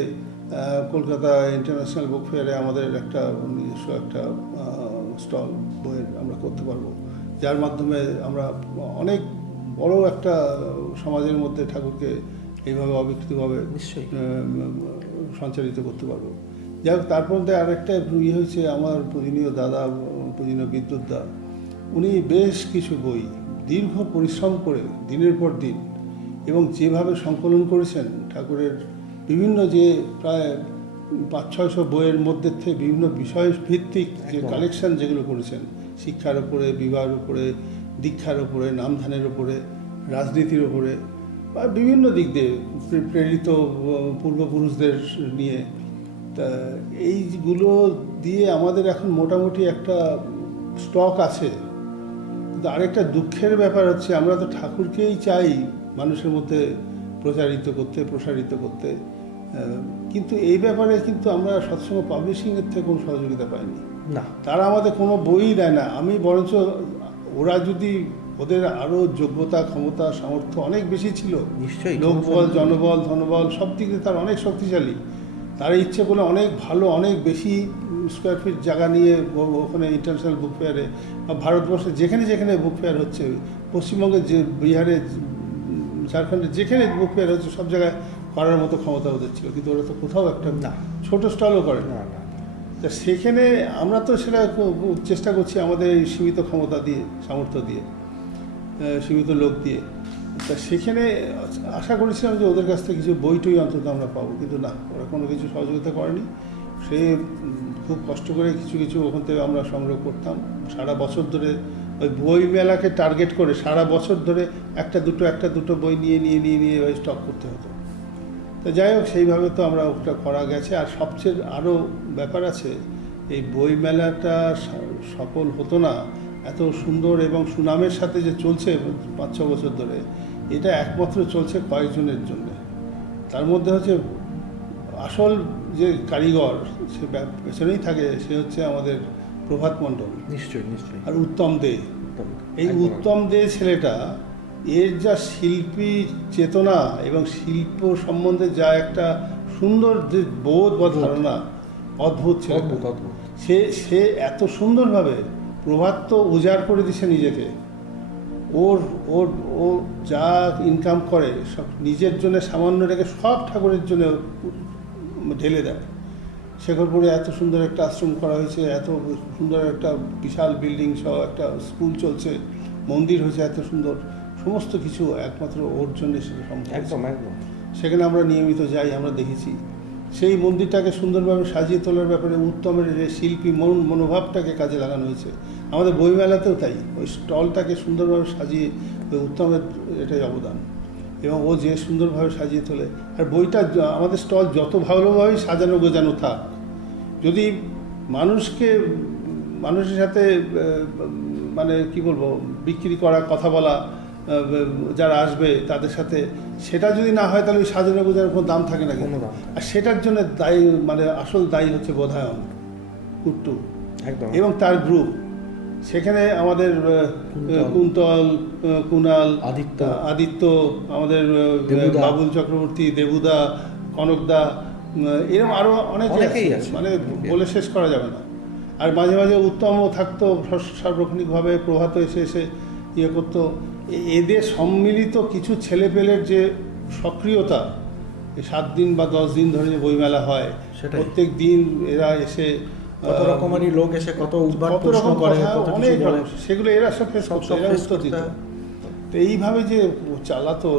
কলকাতা ইন্টারন্যাশনাল বুক ফেয়ারে আমাদের একটা নিজস্ব একটা স্টল বইয়ের আমরা করতে পারবো, যার মাধ্যমে আমরা অনেক বড় একটা সমাজের মধ্যে ঠাকুরকে এইভাবে অবিকৃতভাবে নিশ্চয়ই সঞ্চারিত করতে পারবো। যাই হোক, তার মধ্যে আরেকটা ইয়ে হয়েছে, আমার পূজনীয় দাদা, পূজনীয় বিদ্যুৎদা, উনি বেশ কিছু বই দীর্ঘ পরিশ্রম করে দিনের পর দিন এবং যেভাবে সংকলন করেছেন ঠাকুরের বিভিন্ন যে প্রায় 500-600 বইয়ের মধ্যে থেকে বিভিন্ন বিষয় ভিত্তিক যে কালেকশন যেগুলো করেছেন, শিক্ষার উপরে, বিবাহের উপরে, দীক্ষার উপরে, নামধানের উপরে, রাজনীতির উপরে, বা বিভিন্ন দিক দিয়ে প্রেরিত পূর্বপুরুষদের নিয়ে, তা এইগুলো দিয়ে আমাদের এখন মোটামুটি একটা স্টক আছে। কিন্তু আরেকটা দুঃখের ব্যাপার হচ্ছে, আমরা তো ঠাকুরকেই চাই মানুষের মধ্যে প্রসারিত করতে, কিন্তু এই ব্যাপারে কিন্তু আমরা সৎসঙ্গ পাবলিশিংয়ের থেকে কোনো সহযোগিতা পাইনি না। তারা আমাদের কোনো বই দেয় না। আমি বরঞ্চ ওরা যদি, ওদের আরও যোগ্যতা, ক্ষমতা, সামর্থ্য অনেক বেশি ছিল, নিশ্চয়ই লোকবল, জনবল, ধনবল সব দিক দিয়ে তারা অনেক শক্তিশালী, তারা ইচ্ছে করলে অনেক ভালো, অনেক বেশি স্কোয়ার ফিট জায়গা নিয়ে ওখানে ইন্টারন্যাশনাল বুক ফেয়ারে বা ভারতবর্ষে যেখানে যেখানে বুক ফেয়ার হচ্ছে, পশ্চিমবঙ্গে, যে বিহারে, ঝাড়খণ্ডে যেখানে বুক ফেয়ার হচ্ছে, সব জায়গায় করার মতো ক্ষমতা ওদের ছিল, কিন্তু ওরা তো কোথাও একটা না, ছোট স্টলও করে না। তা সেখানে আমরা তো সেটা চেষ্টা করছি আমাদের এই সীমিত ক্ষমতা দিয়ে, সামর্থ্য দিয়ে, সীমিত লোক দিয়ে। তা সেখানে আশা করেছিলাম যে ওদের কাছ থেকে কিছু বইটই অন্তত আমরা পাবো, কিন্তু না, ওরা কোনো কিছু সহযোগিতা করেনি। সে খুব কষ্ট করে কিছু কিছু ওখান থেকে আমরা সংগ্রহ করতাম সারা বছর ধরে, ওই বই মেলাকে টার্গেট করে সারা বছর ধরে একটা দুটো বই নিয়ে ওই স্টক করতে হতো। তো যাই হোক, সেইভাবে তো আমরা ওটা করা গেছে। আর সবচেয়ে আরও ব্যাপার আছে, এই বই মেলাটা সফল হতো না এত সুন্দর এবং সুনামের সাথে যে চলছে 5-6 বছর ধরে, এটা একমাত্র চলছে কয়েকজনের জন্য। তার মধ্যে হচ্ছে আসল যে কারিগর, সে পেছনেই থাকে, সে হচ্ছে আমাদের প্রভাত মণ্ডল, নিশ্চয়ই নিশ্চয়ই, আর উত্তম দে। এই উত্তম দে ছেলেটা, এর যা শিল্পী চেতনা এবং শিল্প সম্বন্ধে যা একটা সুন্দর যে বোধ বা ধারণা, অদ্ভুত ছেলে। সে এত সুন্দরভাবে প্রভাত তো উজাড় করে দিছে নিজেকে, ও যা ইনকাম করে সব নিজের জন্য সামান্য রেখে সব ঠাকুরের জন্য ঢেলে দেয়। শেখরপুরে এত সুন্দর একটা আশ্রম করা হয়েছে, এত সুন্দর একটা বিশাল বিল্ডিং সহ একটা স্কুল চলছে, মন্দির হয়েছে এত সুন্দর, সমস্ত কিছু একমাত্র ওর জন্য সেটা সম্ভব। একদম একদম। সেখানে আমরা নিয়মিত যাই, আমরা দেখেছি সেই মন্দিরটাকে সুন্দরভাবে সাজিয়ে তোলার ব্যাপারে উত্তমের যে শিল্পী মনোভাবটাকে কাজে লাগানো হয়েছে। আমাদের বইমেলাতেও তাই, ওই স্টলটাকে সুন্দরভাবে সাজিয়ে ওই উত্তমের এটাই অবদান, এবং ও যে সুন্দরভাবে সাজিয়ে তোলে। আর বইটা আমাদের স্টল যত ভালোভাবেই সাজানো গোজানো থাক, যদি মানুষের সাথে মানে কি বলবো, বিক্রি করা, কথা বলা, যারা আসবে তাদের সাথে, সেটা যদি না হয় তাহলে ওই সাজানো গোজানোর কোনো দাম থাকে না। কিন্তু আর সেটার জন্য দায়ী, মানে আসল দায়ী হচ্ছে বোধায়ন কুট্টু এবং তার গ্রুপ। সেখানে আমাদের কুন্তল, কুণাল, আদিত্য, আমাদের বাবুল চক্রবর্তী, দেবুদা, কনকদা, এরকম আরও অনেকেই আছে, মানে বলে শেষ করা যাবে না। আর মাঝে মাঝে উত্তমও থাকতো সার্বক্ষণিকভাবে, প্রভাত এসে ইয়ে করতো। এদের সম্মিলিত কিছু ছেলেপেলের যে সক্রিয়তা, 7 দিন বা 10 দিন ধরে যে বইমেলা হয়, প্রত্যেক দিন এরা এসে কত রকমারি লোক এসে কত উদ্ভট প্রশ্ন করে, অনেক সেগুলো এরা সব ফেস করতো, এরা উত্তর দিত। তো এইভাবে যে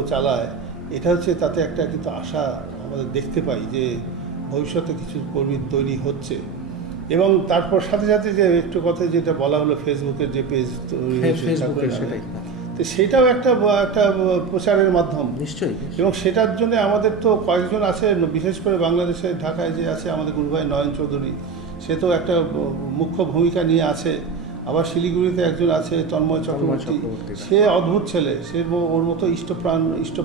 চালায়, এটা হচ্ছে তাতে একটা কিন্তু আশা আমাদের দেখতে পাই যে ভবিষ্যতে কিছু কর্মী তৈরি হচ্ছে। এবং তারপর সাথে সাথে যে একটু কথা যেটা বলা হলো ফেসবুকের যে পেজ তৈরি হয়েছে ফেসবুকে ঠাকুরের সেটাই নামে, তো সেটাও একটা একটা প্রচারের মাধ্যম। নিশ্চয়ই। এবং সেটার জন্য আমাদের তো কয়েকজন আছে, বিশেষ করে বাংলাদেশে ঢাকায় যে আছে আমাদের গুরুভাই নয়ন চৌধুরী, সে তো একটা মুখ্য ভূমিকা নিয়ে আছে। আবার শিলিগুড়িতে একজন আছে তন্ময় চক্রবর্তী, সে অদ্ভুত ছেলে, সে ওর মতো ইষ্টপ্রাণ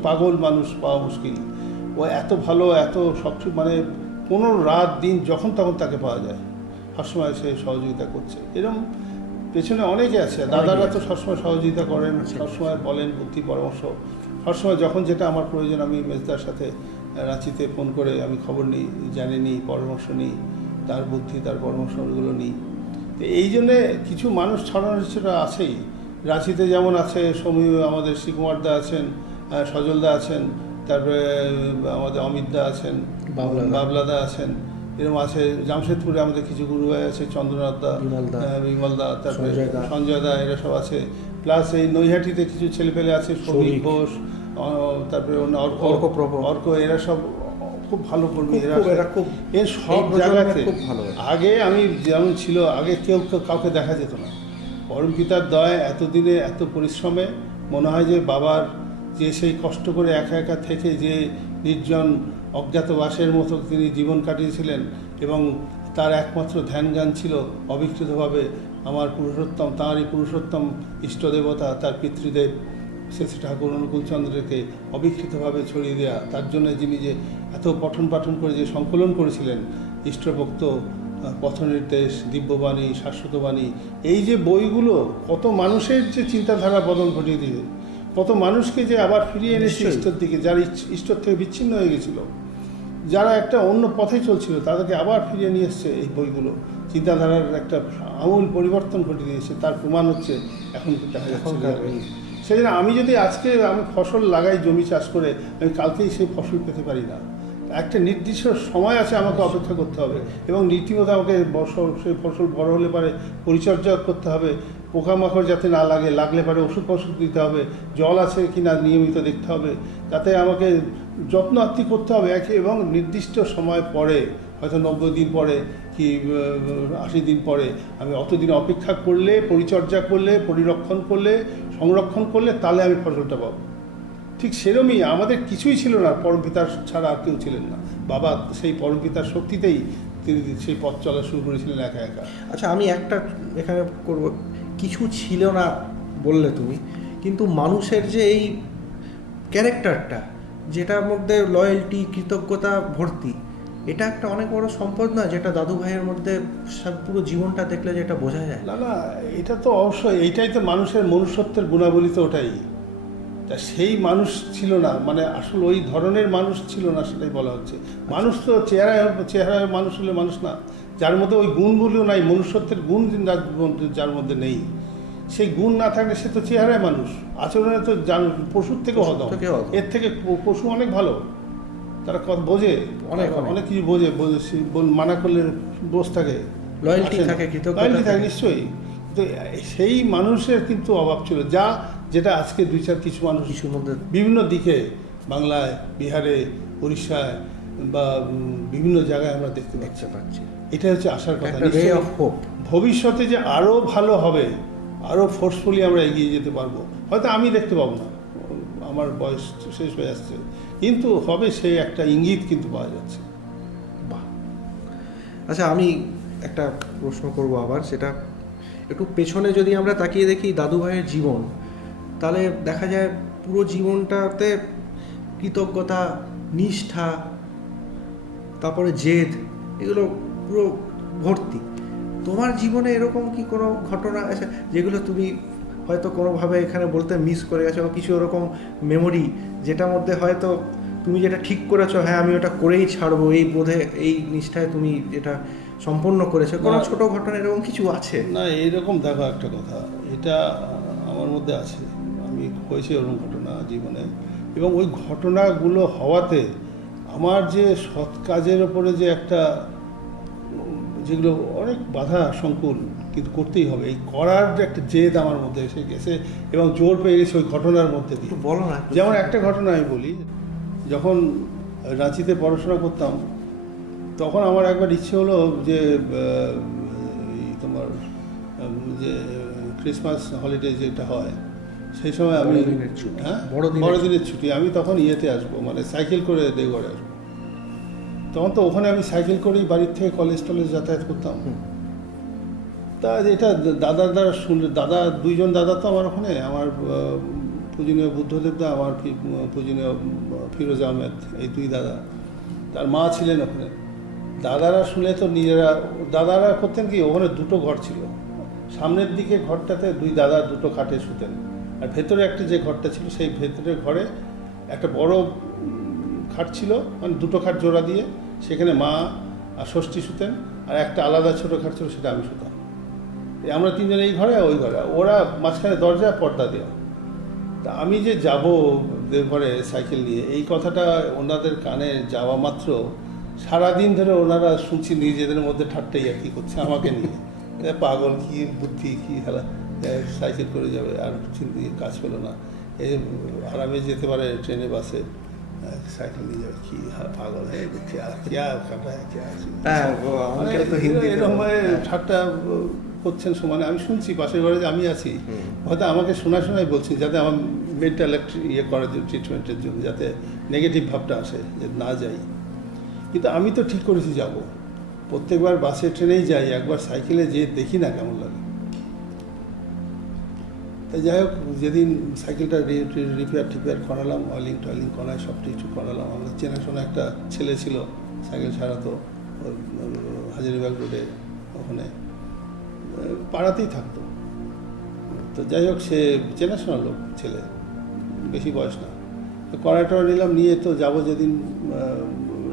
পাগল মানুষ পাওয়া মুশকিল। ও এত ভালো, এত সব মানে কোনো রাত দিন যখন তখন তাকে পাওয়া যায়, সবসময় সে সহযোগিতা করছে। এরকম পেছনে অনেকে আছে। দাদারা তো সবসময় সহযোগিতা করেন, সবসময় বলেন বুদ্ধি পরামর্শ, সবসময় যখন যেটা আমার প্রয়োজন আমি মেজদার সাথে রাঁচিতে ফোন করে আমি খবর নিই, জানি নিই, পরামর্শ নিই, তার বুদ্ধি তার পরামর্শগুলো নিই। তো এই জন্যে কিছু মানুষ ছড়ানো সেটা আছেই। রাঁচিতে যেমন আছে সমীর, আমাদের শ্রীকুমারদা আছেন, সজলদা আছেন, তারপরে আমাদের অমিতদা আছেন, বাবলাদা আছেন, এরকম আছে। জামশেদপুরে আমাদের কিছু গুরু ভাই আছে, চন্দ্রনাথদা, বিমলদা, তারপরে সঞ্জয়দা, এরা সব আছে। প্লাস এই নৈহাটিতে কিছু ছেলেপেলে আছে, সৌভিক ঘোষ, তারপরে অর্ক, এরা সব খুব ভালো কর্মী। এরা খুব এর সব জায়গাতে খুব ভালো। আগে আমি যেমন ছিল, আগে কেউ কাউকে দেখা যেত না। পরম পিতার দয় এতদিনে এত পরিশ্রমে মনে হয় যে বাবার যে সেই কষ্ট করে একা একা থেকে যে নির্জন অজ্ঞাতবাসের মতো তিনি জীবন কাটিয়েছিলেন, এবং তার একমাত্র ধ্যান জ্ঞান ছিল অবিকৃতভাবে আমার পুরুষোত্তম, তাঁরই পুরুষোত্তম ইষ্টদেবতা, তার পিতৃদেব শ্রী ঠাকুর অনুকূলচন্দ্রকে অবিকৃতভাবে ছড়িয়ে দেওয়া। তার জন্য যিনি যে এত পঠন পাঠন করে যে সংকলন করেছিলেন ইষ্টভক্ত, পথনির্দেশ, দিব্যবাণী, শাশ্বতবাণী, এই যে বইগুলো কত মানুষের যে চিন্তাধারা বদল ঘটিয়ে দিয়ে, কত মানুষকে যে আবার ফিরিয়ে এনেছে ঈশ্বর দিকে, যারা ঈশ্বর থেকে বিচ্ছিন্ন হয়ে গেছিল, যারা একটা অন্য পথে চলছিল, তাদেরকে আবার ফিরিয়ে নিয়ে এসছে এই বইগুলো। চিন্তাধারার একটা আমূল পরিবর্তন ঘটে দিয়েছে। তার প্রমাণ হচ্ছে এখন দেখা যাচ্ছে। সেই জন্য আমি যদি আজকে আমি ফসল লাগাই, জমি চাষ করে, আমি কালকেই সেই ফসল পেতে পারি না। একটা নির্দিষ্ট সময় আছে, আমাকে অপেক্ষা করতে হবে, এবং রীতিমতো আমাকে সেই ফসল বড় হলে পারে পরিচর্যা করতে হবে, পোকামাকড় যাতে না লাগে, লাগলে পারে ওষুধ দিতে হবে, জল আছে কি না নিয়মিত দেখতে হবে, তাতে আমাকে যত্ন আত্তি করতে হবে এবং নির্দিষ্ট সময় পরে, হয়তো 90 দিন পরে কি 80 দিন পরে, আমি অতদিন অপেক্ষা করলে, পরিচর্যা করলে, পরিরক্ষণ করলে, সংরক্ষণ করলে, তাহলে আমি ফসলটা পাবো। ঠিক সেরকমই আমাদের কিছুই ছিল না, পরমপিতার ছাড়া আর কেউ ছিলেন না। বাবা সেই পরমপিতার শক্তিতেই তিনি সেই পথ চলা শুরু করেছিলেন একা একা। আচ্ছা, আমি একটা এখানে করব, কিছু ছিল না বললে তুমি, কিন্তু মানুষের যে এই ক্যারেক্টারটা, যেটার মধ্যে লয়্যালটি, কৃতজ্ঞতা ভর্তি, এটা একটা অনেক বড় সম্পদ না, যেটা দাদু ভাইয়ের মধ্যে পুরো জীবনটা দেখলে যেটা বোঝা যায়। না না, এটা তো অবশ্যই, এইটাই তো মানুষের মনুষ্যত্বের গুণাবলী, তো ওটাই। তা সেই মানুষ ছিল না, মানে আসলে ওই ধরনের মানুষ ছিল না, সেটাই বলা হচ্ছে। মানুষ তো চেহারায় মানুষ হলে মানুষ না, যার মধ্যে ওই গুণগুলো নাই, মনুষ্যত্বের গুণ যার মধ্যে নেই, সেই গুণ না থাকলে সে তো চেহারায় মানুষ, আচরণে তো পশুর থেকেও হতো, এর থেকে পশু অনেক ভালো, তারা কথা বোঝে, অনেক কিছু বোঝে, মানা করলে বোঝ থাকে, লয়্যালটি থাকে, নিশ্চয়ই। তো সেই মানুষের কিন্তু অভাব ছিল, যেটা আজকে কিছু মানুষ কিছুর মধ্যে বিভিন্ন দিকে, বাংলায়, বিহারে, উড়িষ্যায় বা বিভিন্ন জায়গায় আমরা দেখতে পাচ্ছি। এটা হচ্ছে আশার কথা। ভবিষ্যতে যে আরও ভালো হবে, আরও ফোর্সফুলি আমরা এগিয়ে যেতে পারবো। হয়তো আমি দেখতে পাবো না, আমার বয়স শেষ হয়ে আসছে, কিন্তু হবে, সেই একটা ইঙ্গিত কিন্তু পাওয়া যাচ্ছে। বাহ। আচ্ছা, আমি একটা প্রশ্ন করব আবার, সেটা একটু পেছনে যদি আমরা তাকিয়ে দেখি দাদু ভাইয়ের জীবন, তাহলে দেখা যায় পুরো জীবনটাতে কৃতজ্ঞতা, নিষ্ঠা, তারপরে জেদ, এগুলো পুরো ভর্তি। তোমার জীবনে এরকম কি কোনো ঘটনা আছে যেগুলো তুমি হয়তো কোনোভাবে এখানে বলতে মিস করে গেছো, বা কিছু এরকম মেমোরি যেটার মধ্যে হয়তো তুমি যেটা ঠিক করেছো, হ্যাঁ আমি ওটা করেই ছাড়বো, এই বোধে, এই নিষ্ঠায় তুমি যেটা সম্পন্ন করেছো, কোনো ছোটো ঘটনা এরকম কিছু আছে? না, এইরকম দেখো একটা কথা, এটা আমার মধ্যে আছে, আমি হয়েছে ওরকম ঘটনা জীবনে, এবং ওই ঘটনাগুলো হওয়াতে আমার যে সৎ কাজের ওপরে যে একটা, যেগুলো অনেক বাধা সংকুল, কিন্তু করতেই হবে, এই করার একটা জেদ আমার মধ্যে এসে গেছে এবং জোর পেয়ে গেছে ওই ঘটনার মধ্যে দিয়ে। বলো না। যেমন একটা ঘটনা আমি বলি, যখন রাঁচিতে পড়াশোনা করতাম তখন আমার একবার ইচ্ছে হলো যে এই তোমার যে ক্রিসমাস হলিডে যেটা হয় সেই সময় আমি বড়দিনের ছুটি। হ্যাঁ বড়দিনের বড়দিনের ছুটি আমি তখন ইয়েতে আসবো, মানে সাইকেল করে দেওঘরে আসবো। তখন তো ওখানে আমি সাইকেল করেই বাড়ির থেকে কলেজ টলেজ যাতায়াত করতাম। তা এটা দাদার দ্বারা শুনলে, দুইজন দাদা তো আমার ওখানে, আমার পূজনীয় বুদ্ধদেব দা, আমার পূজনীয় ফিরোজ আহমেদ, এই দুই দাদা, তার মা ছিলেন ওখানে। দাদারা শুনে তো দাদারা করতেন কি, ওখানে দুটো ঘর ছিল, সামনের দিকে ঘরটাতে দুই দাদা দুটো খাটে শুতেন, আর ভেতরে একটা যে ঘরটা ছিল সেই ভেতরের ঘরে একটা বড় খাট ছিল, মানে দুটো খাট জোড়া দিয়ে, সেখানে মা আর ষষ্ঠী শুতেন, আর একটা আলাদা ছোটো খাট ছিল, সেটা আমি শুতাম। আমরা তিনজন এই ঘরে ওই ঘরে, ওরা মাঝখানে দরজা পর্দা দেওয়া। তা আমি যে যাব দেওঘরে সাইকেল নিয়ে, এই কথাটা ওনাদের কানে যাওয়া মাত্র সারাদিন ধরে ওনারা শুনছি নিজেদের মধ্যে ঠাট্টাই আর কি করছে আমাকে নিয়ে, পাগল, কি বুদ্ধি, কি হেলা, সাইকেল করে যাবে আর কাজ পেলো না, আরামে যেতে পারে ট্রেনে বাসে, সাইকেল নিয়ে যাবে, কি পাগল হ্যাঁ এরকম ঠাট্টা করছেন সমানে। আমি শুনছি পাশের ঘরে যে আমি আছি, হয়তো আমাকে শোনাই বলছি, যাতে আমার মেন্টাল ইয়ে করার জন্য, ট্রিটমেন্টের জন্য, যাতে নেগেটিভ ভাবটা আসে যে না যাই। কিন্তু আমি তো ঠিক করেছি যাব, প্রত্যেকবার বাসে ট্রেনেই যাই, একবার সাইকেলে যেয়ে দেখি না কেমন লাগে। তাই যাই হোক, যেদিন সাইকেলটা রিপেয়ার করালাম, অয়েলিং টয়েলিং করায় সব কিছু করালাম, আমাদের চেনাশোনা একটা ছেলে ছিল সাইকেল সারাতো হাজারীবাগ রোডে, ওখানে পাড়াতেই থাকতো। তো যাই হোক, সে চেনাশোনা লোক ছেলে, বেশি বয়স না। কড়া নিলাম, নিয়ে তো যাবো যেদিন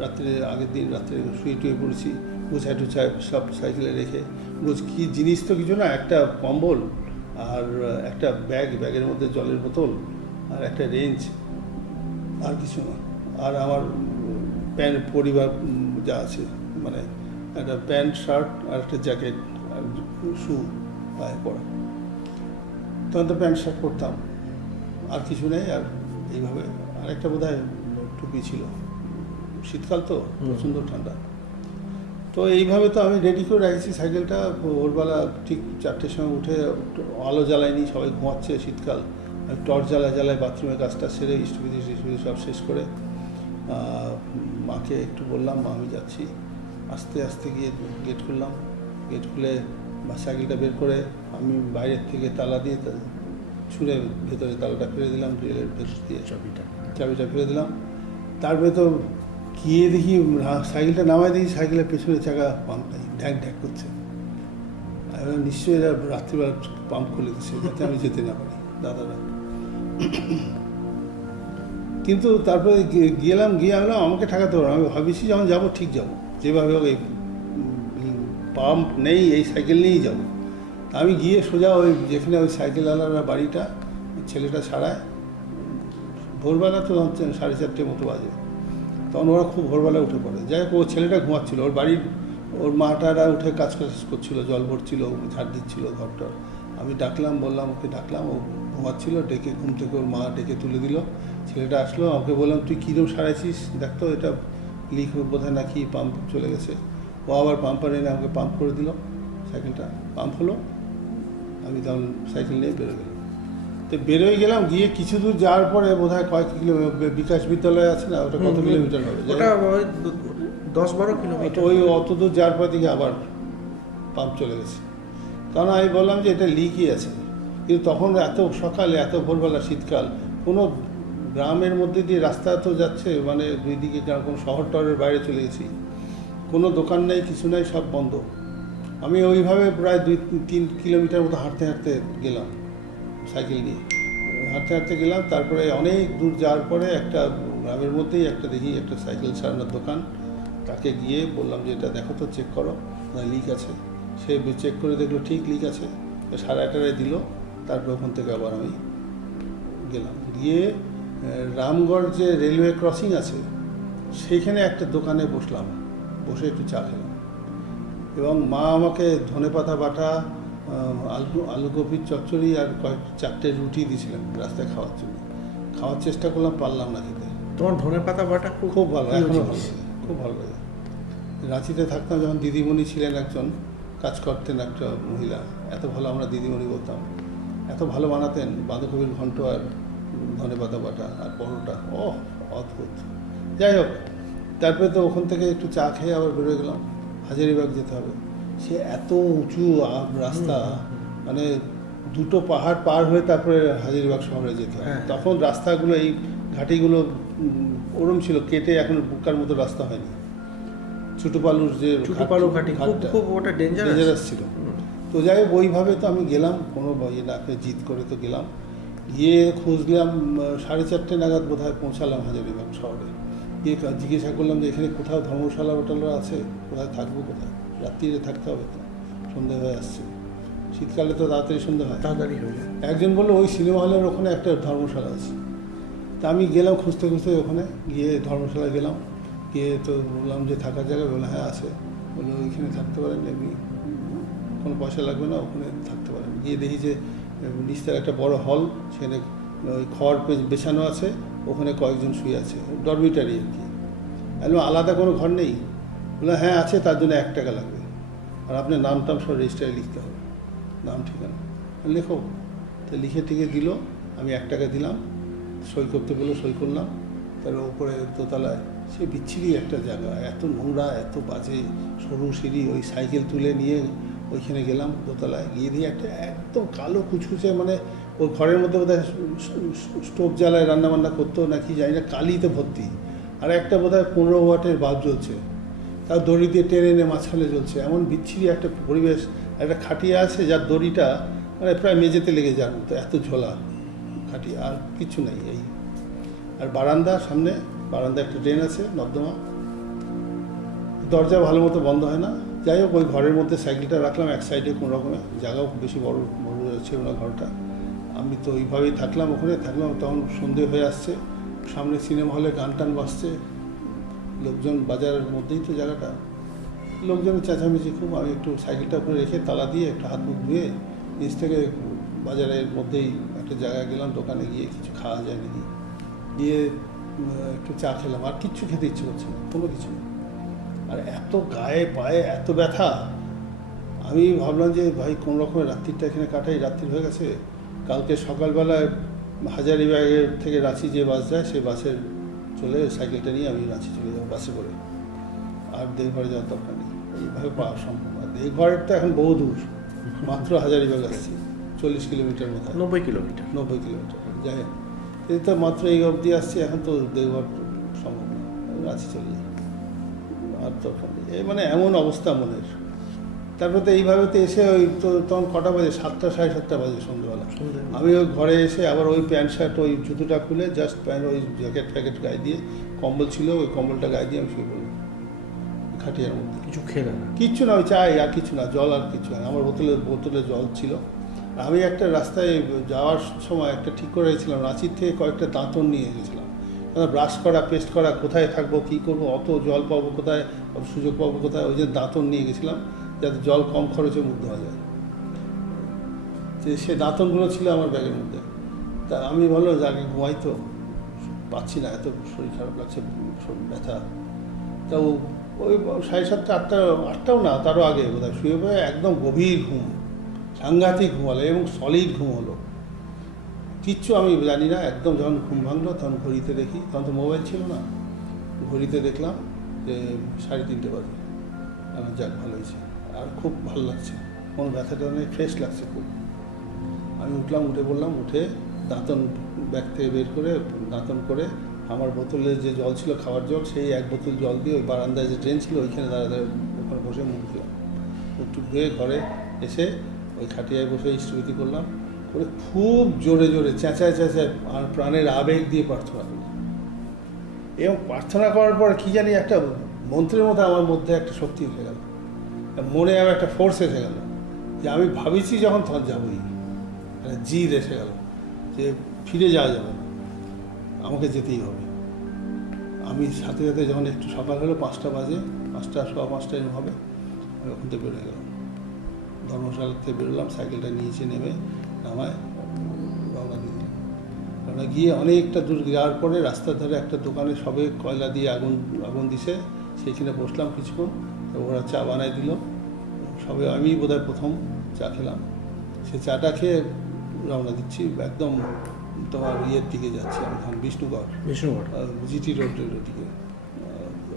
রাত্রে, আগের দিন রাত্রে শুয়ে পড়েছি, গুছায় টুছায় সব সাইকেলে রেখে, কি জিনিস তো কিছু না, একটা কম্বল আর একটা ব্যাগের মধ্যে জলের বোতল আর একটা রেঞ্জ, আর কিছু না। আর আমার প্যান্ট, পরিবার যা আছে, মানে একটা প্যান্ট, শার্ট আর একটা জ্যাকেট আর শু পায়ে পরা। তখন তো প্যান্ট শার্ট পরতাম, আর কিছু নেই। আর এইভাবে আরেকটা বোধহয় টুপি ছিল, শীতকাল তো প্রচণ্ড ঠান্ডা। তো এইভাবে তো আমি রেডি করে রাখছি সাইকেলটা। ভোরবেলা ঠিক 4টের সময় উঠে, আলো জ্বালাইনি, সবাই ঘুমাচ্ছে, শীতকাল, টর্চ জ্বালায় বাথরুমের কাজটা সেরে, ইষ্টবিধি সব শেষ করে মাকে একটু বললাম, মা আমি যাচ্ছি। আস্তে আস্তে গিয়ে গেট খুললাম, গেট খুলে সাইকেলটা বের করে আমি বাইরের থেকে তালা দিয়ে ছুঁড়ে ভেতরে তালাটা ফেলে দিলাম, গ্রিলের ভেতর দিয়ে চাবিটা ফেলে দিলাম। তারপরে তো গিয়ে দেখি সাইকেলটা নামাই দেখি সাইকেলের পেছনে চাকা পাম্প নাই, ঢ্যাক করছে। নিশ্চয়ই এরা রাত্রিবেলা পাম্প খুলে দিচ্ছে যাতে আমি যেতে না পারি, দাদারা। কিন্তু তারপরে গিয়ে আমরা আমাকে ঠেকাতে পারবো, আমি ভাবিছি যখন যাবো ঠিক যাবো, যেভাবে হোক এই পাম্প নেই, এই সাইকেল নিয়েই যাবো। আমি গিয়ে সোজা ওই যেখানে ওই সাইকেলওয়ালার বাড়িটা, ছেলেটা ছাড়ায়, ভোরবেলা তো 4:30 মতো বাজে, তখন ওরা খুব ভোরবেলা উঠে পড়ে। যাই হোক, ও ছেলেটা ঘুমাচ্ছিল, ওর বাড়ির ওর মাটারা উঠে কাজ করছিল, জল ভরছিল, ঝাড় দিচ্ছিল ঘরটার। আমি বললাম ওকে ডাকলাম, ও ঘুমাচ্ছিল, ডেকে ঘুম থেকে ওর মা ডেকে তুলে দিল। ছেলেটা আসলো, আমাকে বললাম তুই কীরকম সারাইছিস, দেখতো এটা লিক বোধহয় নাকি পাম্প চলে গেছে। ও আবার পাম্পার এনে আমাকে পাম্প করে দিল, সাইকেলটা পাম্প হলো। আমি তখন সাইকেল নিয়ে বেরোয় গেলাম। গিয়ে কিছু দূর যাওয়ার পরে বোধহয় কয়েক কিলোমিটার, বিকাশ বিদ্যালয় আছে না, ওটা কত কিলোমিটার হবে, 10-12 কিলোমিটার। ওই অত দূর যাওয়ার পর দিকে আবার পাম্প চলে গেছে। কারণ আমি বললাম যে এটা লিকই আছে। কিন্তু তখন এত সকালে, এত ভোরবেলা, শীতকাল, কোনো গ্রামের মধ্যে দিয়ে রাস্তা তো যাচ্ছে, মানে দুই দিকে কোনো শহর টহরের বাইরে চলে গেছি, কোনো দোকান নেই, কিছু নেই, সব বন্ধ। আমি ওইভাবে প্রায় 2-3 কিলোমিটার মতো হাঁটতে গেলাম সাইকেল নিয়ে, হাঁটতে গেলাম। তারপরে অনেক দূর যাওয়ার পরে একটা গ্রামের মধ্যেই একটা দেখি একটা সাইকেল সারানোর দোকান। তাকে গিয়ে বললাম যে এটা দেখো তো, চেক করো না লিক আছে। সে চেক করে দেখলো ঠিক লিক আছে, 8:30 দিল। তারপর ওখান থেকে আবার আমি গেলাম, গিয়ে রামগড় যে রেলওয়ে ক্রসিং আছে সেইখানে একটা দোকানে বসলাম, বসে একটু চা খেলাম। এবং মা আমাকে ধনেপাতা বাটা, আলু কপির চচ্চড়ি আর 4টে রুটি দিয়েছিলেন রাস্তায় খাওয়ার জন্য। খাওয়ার চেষ্টা করলাম, পারলাম না খেতে, তোমার ধনে পাতা বাটা খুব খুব ভালো, প্রিয় এখনও ভালো জিনিস। লাগে, খুব ভালো লাগে। রাঁচিতে থাকতাম যখন দিদিমণি ছিলেন একজন, কাজ করতেন একটা মহিলা, এত ভালো আমরা দিদিমণি বলতাম, এত ভালো বানাতেন বাঁধাকপির ঘন্ট আর ধনে পাতা বাটা আর পরোটা, ও অদ্ভুত। যাই হোক, তারপরে তো ওখান থেকে একটু চা খেয়ে আবার বেরোয় গেলাম, হাজারিবাগ যেতে হবে। সে এত উঁচু রাস্তা, মানে দুটো পাহাড় পার হয়ে তারপরে হাজারিবাগ শহরে যেতে হবে। হ্যাঁ। তখন রাস্তাগুলো, এই ঘাটিগুলো ওরম ছিল, কেটে এখন বুকার মতো রাস্তা হয়নি। চুটুপালুর যে চুটুপালু ঘাটি খুব ঘাটটা খুব ওটা ডেঞ্জারাস। ডেঞ্জারাস ছিল। তো যাই হোক, ওইভাবে তো আমি গেলাম, কোনো ইয়ে না করে জিদ করে তো গেলাম, গিয়ে খুঁজলাম 4:30 নাগাদ বোধহয় পৌঁছালাম হাজারিবাগ শহরে। গিয়ে জিজ্ঞাসা করলাম যে এখানে কোথাও ধর্মশালা হোটেলরা আছে, কোথায় থাকবো, কোথায় রাত্রিরে থাকতে হবে, তো সন্ধে হয়ে আসছে, শীতকালে তো তাড়াতাড়ি সন্ধে হয়। তাড়াতাড়ি হয়ে যায়। একজন বললো ওই সিনেমা হলের ওখানে একটা ধর্মশালা আছে। তা আমি গেলাম খুঁজতে খুঁজতে, ওখানে গিয়ে ধর্মশালায় গেলাম, গিয়ে তো বললাম যে থাকার জায়গা, বললো হ্যাঁ আছে। বললো ওইখানে থাকতে পারেন, এমনি কোনো পয়সা লাগবে না, ওখানে থাকতে পারেন। গিয়ে দেখি যে নিচটার একটা বড় হল, সেখানে ওই খড় বেছানো আছে, ওখানে কয়েকজন শুয়ে আছে, ডরমিটারি আর কি। বললাম আলাদা কোনো ঘর নেই? বললো হ্যাঁ আছে, তার জন্য 1 টাকা লাগবে, আর আপনার নাম টাম সব রেজিস্টারে লিখতে হবে, নাম ঠিকানা লেখো। তো লিখে টিকে দিল, আমি 1 টাকা দিলাম, সই করতে বললো, সই করলাম। তার উপরে দোতলায় সে বিচ্ছিরি একটা জায়গা, এত নোংরা, এত বাজে, সরু সিঁড়ি, ওই সাইকেল তুলে নিয়ে ওইখানে গেলাম দোতলায়, গিয়ে দিয়ে একটা একদম কালো কুচকুচে, মানে ওই ঘরের মধ্যে বোধহয় স্টোভ জ্বালায় রান্নাবান্না করতো নাকি জানি না, কালিতে ভর্তি। আর একটা বোধহয় 15 ওয়াটের বাল্ব জ্বলছে, তার দড়ি দিয়ে টেনে এনে মাঝখানে জ্বলছে, এমন বিচ্ছিরি একটা পরিবেশ। একটা খাটিয়া আছে যার দড়িটা মানে প্রায় মেঝেতে লেগে যাওয়ার মতো, এত ঝোলা খাটিয়া, আর কিছু নাই এই। আর বারান্দা, সামনে বারান্দা একটা ড্রেন আছে, নর্দমা, দরজা ভালো মতো বন্ধ হয় না। যাই হোক, ওই ঘরের মধ্যে সাইকেলটা রাখলাম এক সাইডে, কোনো রকমে, জায়গাও বেশি বড় বড় ছিল না ঘরটা। আমি তো ওইভাবেই থাকলাম, ওখানে থাকলাম। তখন সন্ধে হয়ে আসছে, সামনে সিনেমা হলে গান টান বাজছে, লোকজন, বাজারের মধ্যেই তো জায়গাটা, লোকজনের চেঁচামেচি খুব। আমি একটু সাইকেলটা ওখানে রেখে তালা দিয়ে একটু হাত মুখ ধুয়ে নিচ থেকে বাজারের মধ্যেই একটা জায়গায় গেলাম, দোকানে গিয়ে কিছু খাওয়া যায় নাকি, গিয়ে একটু চা খেলাম। আর কিচ্ছু খেতে ইচ্ছে করছে না, কোনো কিছু না। আর এত গায়ে পায়ে এত ব্যথা, আমি ভাবলাম যে ভাই কোন রকমের রাত্রিটা এখানে কাটাই, রাত্রি হয়ে গেছে। কালকে সকালবেলায় হাজারিবাগের থেকে রাঁচি যে বাস যায়, সেই বাসের চলে সাইকেলটা নিয়ে আমি রাঁচি চলে যাবো বাসে করে, আর দেওঘরে যাওয়ার দরকার নেই, এইভাবে পাওয়া সম্ভব। আর দেওঘরের তো এখন বহু দূর, মাত্র হাজারিবাগ আসছি, 40 কিলোমিটার মতো, 90 কিলোমিটার। 90 কিলোমিটার। যাই হোক, এই তো মাত্র এই অবধি আসছি, এখন তো দেওঘর সম্ভব না, রাঁচি চলে যাই, আর দরকার নেই। এই মানে এমন অবস্থা মনের। তারপরে তো এইভাবে তো এসে ওই তো তখন কটা বাজে, 7টা 7:30 বাজে সন্ধ্যেবেলা। আমি ওই ঘরে এসে আবার ওই প্যান্ট শার্ট, ওই জুতোটা খুলে জাস্ট প্যান্ট, ওই জ্যাকেট ফ্যাকেট গায়ে দিয়ে, কম্বল ছিল ওই কম্বলটা গায়ে দিয়ে আমি শুয়ে পড়লাম খাটিয়ার মধ্যে। কিছু খেলে না? কিচ্ছু না, ওই চাই আর কিছু না, জল আর কিছু না। আমার বোতলে জল ছিল। আর আমি একটা রাস্তায় যাওয়ার সময় একটা ঠিক করে গেছিলাম, রাঁচির থেকে কয়েকটা দাঁতন নিয়ে গেছিলাম, ব্রাশ করা, পেস্ট করা, কোথায় থাকবো, কী করবো, অত জল পাবো কোথায়, অত সুযোগ পাবো কোথায়, ওই যে দাঁতন নিয়ে গেছিলাম যাতে জল কম খরচে মুখ ধোয়া যায়। যে সে দাঁতনগুলো ছিল আমার ব্যাগের মধ্যে। তা আমি ভাবলাম যে আগে ঘুমাই, তো পাচ্ছি না, এত শরীর খারাপ লাগছে, ব্যথা। তা ওই 7:30 8টাও না, তারও আগে বোধহয় শুয়ে পড়ে একদম গভীর ঘুম, সাংঘাতিক ঘুম হলো, এবং সলিড ঘুম হলো, কিচ্ছু আমি জানি না। একদম যখন ঘুম ভাঙলো, তখন ঘড়িতে দেখি, তখন তো মোবাইল ছিল না, ঘড়িতে দেখলাম যে 3:30 বাজে। আমার যাক, ভালো হয়েছে, আর খুব ভালো লাগছে, কোনো ব্যথাটা নেই, ফ্রেশ লাগছে খুব। আমি উঠলাম, উঠে পড়লাম, উঠে দাঁতন ব্যাগ থেকে বের করে দাঁতন করে আমার বোতলে যে জল ছিল, খাওয়ার জল, সেই 1 বোতল জল দিয়ে ওই বারান্দায় যে ড্রেন ছিল ওইখানে দাঁড়িয়ে ওখানে বসে মুখ দিলাম। মুখটুক ধুয়ে ঘরে এসে ওই খাটিয়ায় বসে স্থিতি করলাম, করে খুব জোরে জোরে চেঁচায় আর প্রাণের আবেগ দিয়ে প্রার্থনা করলাম। এবং প্রার্থনা করার পর কী জানি একটা মন্ত্রের মতো আমার মধ্যে একটা শক্তি এসে গেল, মনে আমার একটা ফোর্স এসে গেল, যে আমি ভাবিছি যখন তখন যাবোই, জিদ এসে গেল যে ফিরে যাওয়া যাবে না, আমাকে যেতেই হবে। আমি সাথে সাথে যখন একটু সকাল হলো, 5টা বাজে, 5টা 5:15 এরকম হবে, আমি ওখান থেকে বেরোয় গেলাম, ধর্মশালা থেকে বেরোলাম, সাইকেলটা নিচে নেমে নামায় রওনা দিয়ে দিলাম। আমরা গিয়ে অনেকটা দূর যাওয়ার পরে রাস্তার ধারে একটা দোকানে সবে কয়লা দিয়ে আগুন দিছে, সেইখানে বসলাম কিছুক্ষণ। তো ওরা চা বানায় দিল, সবে আমি বোধহয় প্রথম চা খেলাম। সে চাটা খেয়ে রওনা দিচ্ছি, একদম তোমার ইয়ের দিকে যাচ্ছি আমি তখন, বিষ্ণুগড় জিটি রোডের দিকে।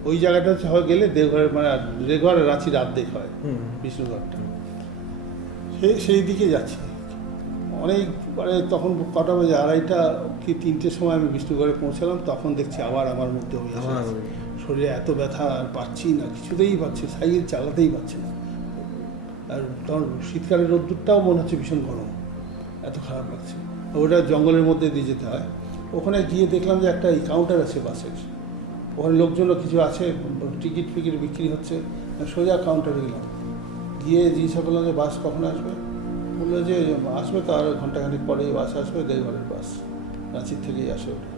ওই জায়গাটা হচ্ছে হয় গেলে দেওঘরের মানে দেওঘর রাঁচির আর্ধেক হয় বিষ্ণুগড়টা, সেই দিকে যাচ্ছি। অনেক মানে তখন কটা বাজে, 2:30 কি 3টের সময় আমি বিষ্ণুগড়ে পৌঁছালাম। তখন দেখছি আবার আমার মধ্যে হয়ে গেছে, শরীরে এত ব্যথা, আর পাচ্ছি না, কিছুতেই পাচ্ছি, সাইকেল চালাতেই পারছি না। আর তখন শীতকালের রোদ্দুরটাও মনে হচ্ছে ভীষণ গরম, এত খারাপ লাগছে। ওটা জঙ্গলের মধ্যে দিয়ে যেতে হয়। ওখানে গিয়ে দেখলাম যে একটা কাউন্টার আছে বাসের, ওখানে লোকজনও কিছু আছে, টিকিট ফিকিট বিক্রি হচ্ছে। সোজা কাউন্টারে গেলাম, গিয়ে জিজ্ঞাসা করলাম যে বাস কখন আসবে। বললো যে আসবে তো আর ঘন্টাখানিক পরে বাস আসবে, দেওঘরের বাস, রাঁচির থেকেই আসে ওটা।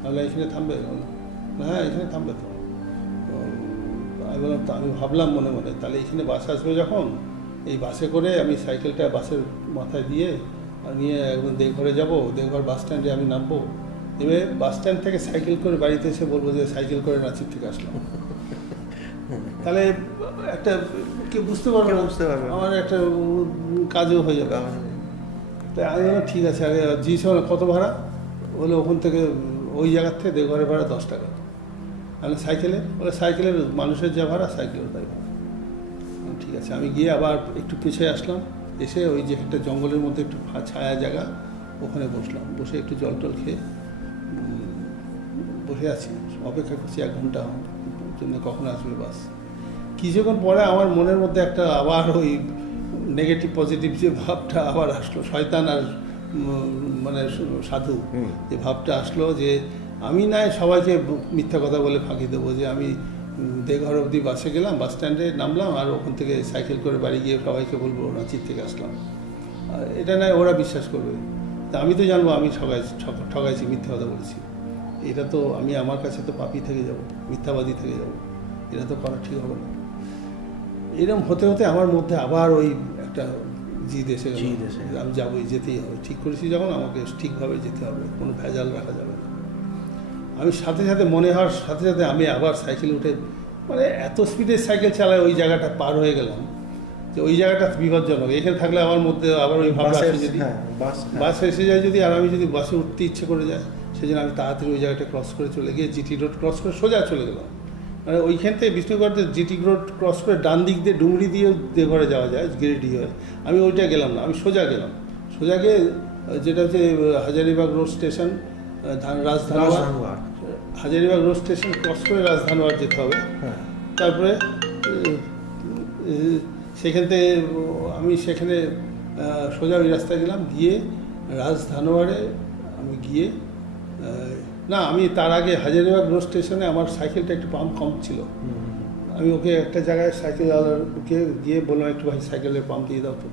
তাহলে এখানে থামবে? হ্যাঁ এখানে থামবে তো। আমি বললাম, তো আমি ভাবলাম মনে মনে, তাহলে এখানে বাস আসবে যখন, এই বাসে করে আমি সাইকেলটা বাসের মাথায় দিয়ে নিয়ে একদম দেওঘরে যাব, দেওঘর বাস স্ট্যান্ডে আমি নামবো, এবার বাস স্ট্যান্ড থেকে সাইকেল করে বাড়িতে এসে বলবো যে সাইকেল করে রাঁচির থেকে আসলাম। তাহলে একটা কেউ বুঝতে পারবে, আমার একটা কাজও হয়ে যাবে। তাই আমি বললাম ঠিক আছে, আগে জিজ্ঞেস কত ভাড়া, বলে ওখান থেকে ওই জায়গার থেকে দেওঘরের ভাড়া 10 টাকা। তাহলে সাইকেলের, বলে সাইকেলের মানুষের যা ভাড়া সাইকেলের তাই ভাড়া। ঠিক আছে, আমি গিয়ে আবার একটু পিছিয়ে আসলাম, এসে ওই যে একটা জঙ্গলের মধ্যে একটু ছায়া জায়গা, ওখানে বসলাম, বসে একটু জল টল খেয়ে বসে আছি, অপেক্ষা করছি 1 ঘন্টা জন্য কখন আসবে বাস। কিছুক্ষণ পরে আমার মনের মধ্যে একটা আবার ওই নেগেটিভ পজিটিভ যে ভাবটা আবার আসলো, শয়তান আর মানে সাধু যে ভাবটা আসলো, যে আমি নয় সবাইকে মিথ্যা কথা বলে ফাঁকি দেবো যে আমি দেওঘর অবধি বাসে গেলাম, বাস স্ট্যান্ডে নামলাম, আর ওখান থেকে সাইকেল করে বাড়ি গিয়ে সবাইকে বলবো রাঁচির থেকে আসলাম। আর এটা নয় ওরা বিশ্বাস করবে, তা আমি তো জানবো আমি ঠগাইছি, মিথ্যা কথা বলেছি। এটা তো আমি আমার কাছে তো পাপী থেকে যাব, মিথ্যাবাদী থেকে যাব, এটা তো করা ঠিক হবে না। এরকম হতে হতে আমার মধ্যে আবার ওই একটা জিদ এসে গেল, আমি যাবোই, যেতেই হবে, ঠিক করেছি যখন আমাকে ঠিকভাবে যেতে হবে, কোনো ভেজাল রাখা যাবে না। আমি সাথে সাথে মনে হওয়ার সাথে সাথে আমি আবার সাইকেল উঠে, মানে এত স্পিডে সাইকেল চালায় ওই জায়গাটা পার হয়ে গেলাম যে ওই জায়গাটা বিপজ্জনক। এখানে থাকলে আমার মধ্যে আবার ওই ভাবটা আসে, যদি বাস এসে যায় যদি, আর আমি যদি বাসে উঠতে ইচ্ছে করে যায়, সেই জন্য আমি তাড়াতাড়ি ওই জায়গাটা ক্রস করে চলে গিয়ে জিটি রোড ক্রস করে সোজা চলে গেলাম। মানে ওইখান থেকে বিষ্ণুগড়তে জিটি রোড ক্রস করে ডান দিক দিয়ে ডুমরি দিয়েও দেওঘরে যাওয়া যায়, গিরিডি হয়ে। আমি ওইটা গেলাম না, আমি সোজা গেলাম, সোজা গিয়ে যেটা হচ্ছে Hazaribagh road station, Rajdhanwar, Hazaribagh road station cross করে রাজধানওয়ার যেতে হবে। তারপরে সেখান থেকে আমি সেখানে সোজা ওই রাস্তায় গেলাম, গিয়ে রাজধানওয়ারে আমি গিয়ে, না আমি তার আগে হাজারিবাগ রোড স্টেশনে আমার সাইকেলটা একটু পাম্প কম ছিল। আমি ওকে একটা জায়গায় সাইকেল ওকে গিয়ে বললাম একটু ভাই সাইকেলের পাম্প দিয়ে দাও তো।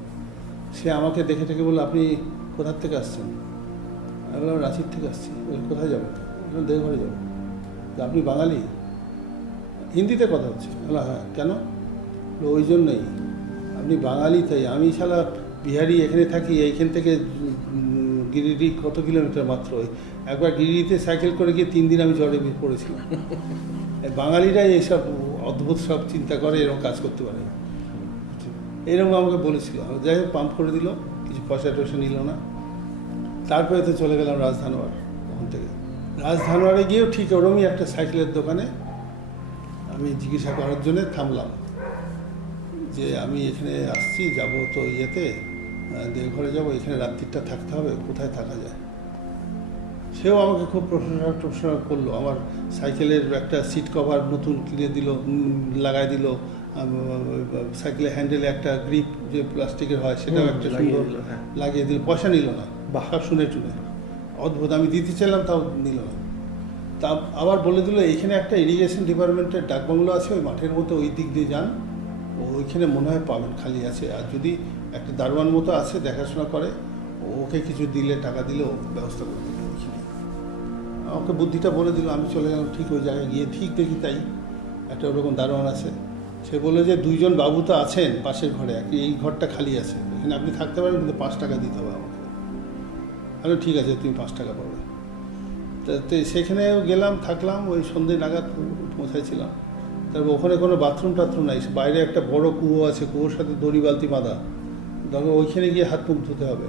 সে আমাকে দেখে থেকে বললো আপনি কোথার থেকে আসছেন? আমি বললাম রাঁচির থেকে আসছি। কোথায় যাবেন? দেওঘরে যাবো। আপনি বাঙালি? হিন্দিতে কথা হচ্ছে। বললাম হ্যাঁ, কেন? ওই জন্যই, আপনি বাঙালি তাই, আমি শালা বিহারি, এখানে থাকি, এইখান থেকে গিরিডি কত কিলোমিটার মাত্র, একবার গিরিডিতে সাইকেল করে গিয়ে 3 দিন আমি জ্বরে পড়েছিলাম। বাঙালিরাই এইসব অদ্ভুত সব চিন্তা করে, এরকম কাজ করতে পারে, এরকম আমাকে বলেছিল। যাই হোক পাম্প করে দিল, কিছু পয়সা টয়সা নিল না। তারপরে তো চলে গেলাম রাজধানওয়ার। ওখান থেকে রাজধানওয়ারে গিয়েও ঠিক ওরকমই একটা সাইকেলের দোকানে আমি জিজ্ঞাসা করার জন্য থামলাম যে আমি এখানে আসছি, যাব তো ইয়েতে দেওঘরে যাব, এখানে রাত্রিটা থাকতে হবে, কোথায় থাকা যায়? সেও আমাকে খুব প্রশংসা করলো। আমার সাইকেলের একটা সিট কভার নতুন কিনে দিল, লাগাই দিল, সাইকেলের হ্যান্ডেলে একটা গ্রিপ যে প্লাস্টিকের হয় সেটাও একটা সুন্দর লাগিয়ে দিল, পয়সা নিল না, সব শুনে টুনে, অদ্ভুত। আমি দিতে চাইলাম তাও নিল না। তা আবার বলে দিল এইখানে একটা ইরিগেশন ডিপার্টমেন্টের ডাকবাংলো আছে, ওই মাঠের মতো ওই দিক দিয়ে যান, ওইখানে মনে হয় পাবেন, খালি আছে। আর যদি একটা দারোয়ান মতো আছে দেখাশোনা করে, ওকে কিছু দিলে, টাকা দিলে ও ব্যবস্থা করতে পারে ওইখানে। আমাকে বুদ্ধিটা বলে দিল, আমি চলে গেলাম ঠিক ওই জায়গায় গিয়ে, ঠিক দেখি তাই একটা ওরকম দারোয়ান আছে। সে বললো যে 2 জন বাবু তো আছেন পাশের ঘরে, এই ঘরটা খালি আছে, এখানে আপনি থাকতে পারেন, কিন্তু 5 টাকা দিতে হবে আমাকে। আমি ঠিক আছে, তুমি 5 টাকা পাবে। তো সেখানে গেলাম, থাকলাম, ওই সন্ধ্যে নাগাদ পৌঁছাইছিলাম। তারপর ওখানে কোনো বাথরুম টাথরুম নাই, বাইরে একটা বড় কুয়ো আছে, কুয়োর সাথে দড়ি বালতি বাঁধা, তখন ওইখানে গিয়ে হাত মুখ ধুতে হবে।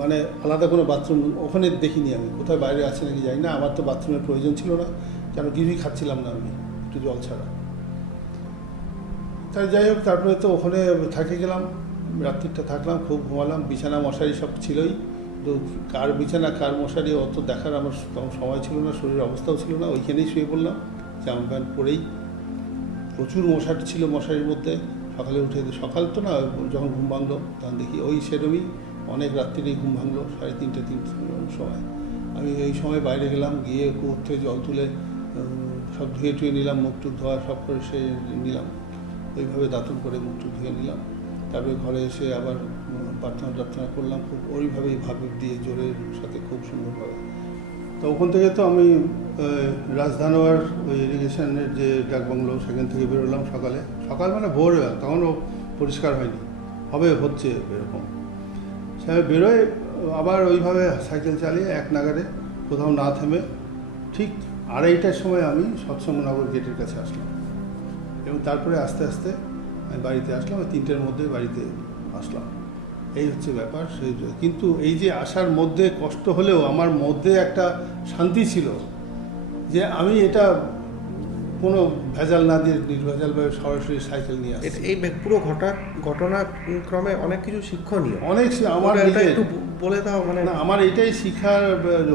মানে আলাদা কোনো বাথরুম ওখানে দেখিনি আমি, কোথায় বাইরে আছে নাকি জানি না। আমার তো বাথরুমের প্রয়োজন ছিল না, কেন কিছুই খাচ্ছিলাম না আমি, একটু জল ছাড়া। তাই যাই হোক, তারপরে তো ওখানে থাকে গেলাম, রাত্রিটা থাকলাম, খুব ঘুমালাম। বিছানা মশারি সব ছিলই, তো কার বিছানা কার মশারি অত দেখার আমার তখন সময় ছিল না, শরীরের অবস্থাও ছিল না। ওইখানেই শুয়ে পড়লাম জামা প্যান্ট পরেই। প্রচুর মশারি ছিল মশারির মধ্যে। সকালে উঠে, সকাল তো না, যখন ঘুম ভাঙলো তখন দেখি ওই সেরমই অনেক রাত্রিরেই ঘুম ভাঙলো, 3:30 সময়। আমি এই সময় বাইরে গেলাম, গিয়ে কুয়োর থেকে জল তুলে সব ধুয়ে টুয়ে নিলাম, মুখ টুক ধোয়া সব করে সে নিলাম, ওইভাবে দাঁতুন করে মুখ টুক ধুয়ে নিলাম। তারপরে ঘরে এসে আবার প্রার্থনা করলাম, খুব ওইভাবেই ভাবে দিয়ে জোরের সাথে খুব সুন্দরভাবে। তো ওখান থেকে তো আমি রাজধানোয়ার ওই ইরিগেশনের যে ডাকবাংলো, সেখান থেকে বেরোলাম সকাল মানে ভোর, তখনও পরিষ্কার হয়নি, হচ্ছে এরকম। সে বেরোয় আবার ওইভাবে সাইকেল চালিয়ে এক নাগারে, কোথাও না থেমে, ঠিক 2:30টার সময় আমি সৎসঙ্গনগর গেটের কাছে আসলাম। এবং তারপরে আস্তে আস্তে আমি বাড়িতে আসলাম, 3টের মধ্যে বাড়িতে আসলাম। এই হচ্ছে ব্যাপার। কিন্তু এই যে আসার মধ্যে কষ্ট হলেও আমার মধ্যে একটা শান্তি ছিল, যে আমি এটা কোনো ভেজাল না দিয়ে নির্ভেজালভাবে সরাসরি সাইকেল নিয়ে আসছি। এই পুরো ঘটনাক্রমে অনেক কিছু শিক্ষণীয়, অনেক আমার একটু বলে দাও। মানে না, আমার এটাই শিক্ষার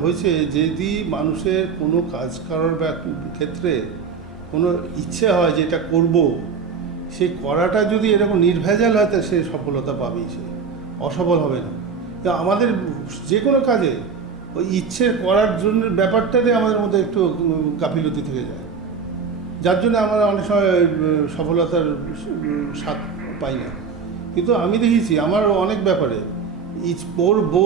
হয়েছে, যদি মানুষের কোনো কাজ করার ক্ষেত্রে কোনো ইচ্ছে হয় যে এটা করব, সে করাটা যদি এরকম নির্ভেজাল হয়, তা সে সফলতা পাবেই, সে অসফল হবে না। তো আমাদের যে কোনো কাজে ওই ইচ্ছে করার জন্য ব্যাপারটাতে আমাদের মধ্যে একটু গাফিলতি থেকে যায়, যার জন্য আমরা অনেক সময় সফলতার স্বাদ পাই না। কিন্তু আমি দেখেছি আমার অনেক ব্যাপারে করবো,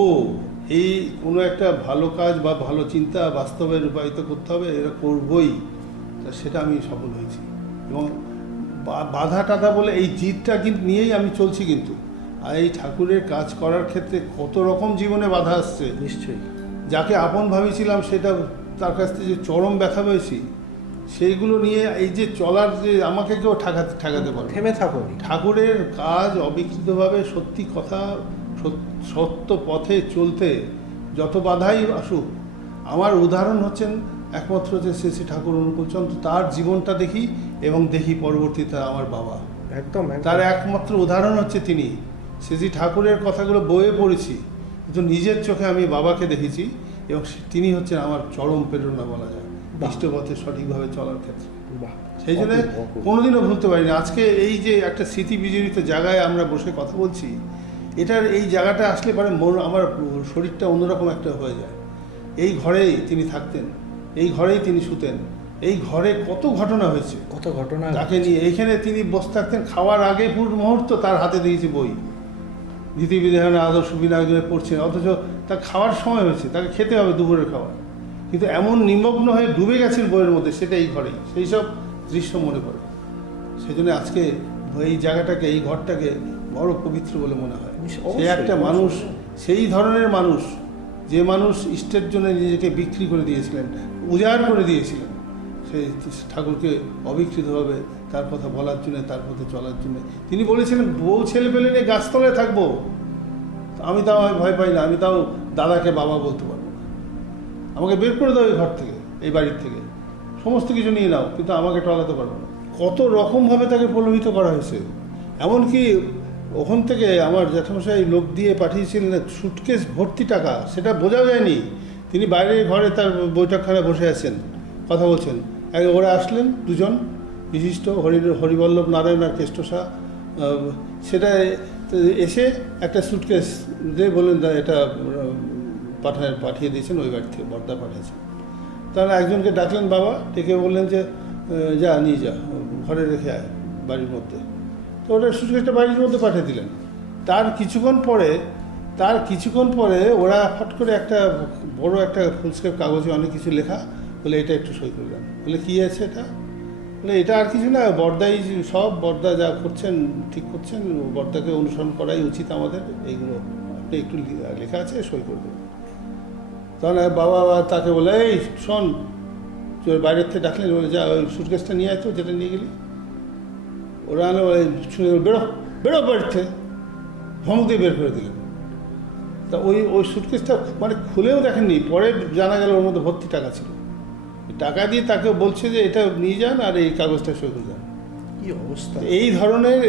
এই কোনো একটা ভালো কাজ বা ভালো চিন্তা বাস্তবে রূপায়িত করতে হবে, এরা করবই, তা সেটা আমি সফল হয়েছি। এবং বাধা টাধা বলে এই জিদটা কিন্তু নিয়েই আমি চলছি। কিন্তু আর এই ঠাকুরের কাজ করার ক্ষেত্রে কত রকম জীবনে বাধা আসছে, নিশ্চয়ই। যাকে আপন ভাবেছিলাম সেটা তার কাছ থেকে যে চরম ব্যথা পেয়েছি, সেইগুলো নিয়ে এই যে চলার, যে আমাকে কেউ ঠেকাতে পারে, থেমে থাকো। ঠাকুরের কাজ অবিকৃতভাবে সত্যি কথা, সত্য পথে চলতে যত বাধাই আসুক, আমার উদাহরণ হচ্ছেন একমাত্র যে শ্রী ঠাকুর অনুকূলচন্দ্র। তার জীবনটা দেখি এবং দেখি পরবর্তীতে আমার বাবা, একদম তার একমাত্র উদাহরণ হচ্ছে তিনি। শ্রী ঠাকুরের কথাগুলো বইয়ে পড়েছি, কিন্তু নিজের চোখে আমি বাবাকে দেখেছি, এবং তিনি হচ্ছেন আমার চরম প্রেরণা বলা যায় ইষ্টপথে সঠিকভাবে চলার ক্ষেত্রে। সেই জন্য কোনোদিনও ভুলতে পারিনি। আজকে এই যে একটা স্মৃতি বিজড়িত জায়গায় আমরা বসে কথা বলছি, এটার এই জায়গাটা আসলে পরে আমার শরীরটা অন্যরকম একটা হয়ে যায়। এই ঘরেই তিনি থাকতেন, এই ঘরেই তিনি শুতেন, এই ঘরে কত ঘটনা হয়েছে, কত ঘটনা তাকে নিয়ে। এইখানে তিনি বসে থাকতেন, খাওয়ার আগে পুরো মুহূর্ত তার হাতে দিয়েছে বই, নীতিবিধান আদর্শ বিনায়ক পড়ছেন, অথচ তার খাওয়ার সময় হয়েছে, তাকে খেতে হবে দুপুরের খাবার, কিন্তু এমন নিমগ্ন হয়ে ডুবে গেছেন বইয়ের মধ্যে, সেটা এই ঘরেই, সেই সব দৃশ্য মনে পড়ে। সেই জন্য আজকে এই জায়গাটাকে, এই ঘরটাকে বড় পবিত্র বলে মনে হয়। সে একটা মানুষ, সেই ধরনের মানুষ, যে মানুষ ইষ্টের জন্য নিজেকে বিক্রি করে দিয়েছিলেন, উজাড় করে দিয়েছিলেন, সেই ঠাকুরকে অবিকৃতভাবে তার কথা বলার জন্য, তার পথে চলার জন্য। তিনি বলেছিলেন, বউ ছেলে পেলে নিয়ে গাছতলায় থাকবো, আমি তাও ভয় পাই না, আমি তাও দাদাকে বাবা বলতে পারবো না, আমাকে বের করে দাও এই ঘর থেকে, এই বাড়ির থেকে, সমস্ত কিছু নিয়ে নাও, কিন্তু আমাকে টলাতে পারবো না। কত রকমভাবে তাকে প্রলোভিত করা হয়েছে। এমনকি ওখান থেকে আমার জ্যাঠামশাই লোক দিয়ে পাঠিয়েছিলেন সুটকেস ভর্তি টাকা, সেটা বোঝাও যায়নি। তিনি বাইরের ঘরে তার বৈঠকখানে বসে আছেন, কথা বলছেন। ওরা আসলেন দুজন বিশিষ্ট, হরিবল্লভ নারায়ণ আর কেষ্টসা, সেটা এসে একটা সুটকেস দিয়ে বললেন, এটা পাঠিয়ে দিয়েছেন ওই বাড়ি থেকে, বর্দা পাঠিয়েছেন। তারা একজনকে ডাকলেন বাবা, ডেকে বললেন যে যা নিয়ে যা, ঘরে রেখে আয় বাড়ির মধ্যে। তো ওটা সুটকেসটা বাড়ির মধ্যে পাঠিয়ে দিলেন। তার কিছুক্ষণ পরে ওরা ফট করে একটা বড় একটা ফুলস্কেপ কাগজে অনেক কিছু লেখা, বলে এটা একটু সই করলেন। বলে কী আছে এটা? বলে এটা আর কিছু না, বর্দাই সব, বর্দা যা করছেন ঠিক করছেন, বর্দাকে অনুসরণ করাই উচিত আমাদের, এইগুলো আপনি একটু লেখা আছে, সই করবেন। তখন বাবা তাকে বলে, এই শোন, তোর বাইরের থেকে ডাকলেন, বলে যা ওই সুটকেসটা নিয়ে আয় তো, যেটা নিয়ে গেলি। ওরা আনলো, বলে শুনে বেরো বেরো বাড়ির থেকে, ধমক দিয়ে বের করে দিলেন। তা ওই সুটকেসটা মানে খুলেও দেখেননি, পরে জানা গেল ওর মধ্যে ভর্তি টাকা ছিল। টাকা দিয়ে তাকে বলছে যে এটা নিয়ে যান আর এই কাগজটা সই করে যান। কি অবস্থা! এই ধরনের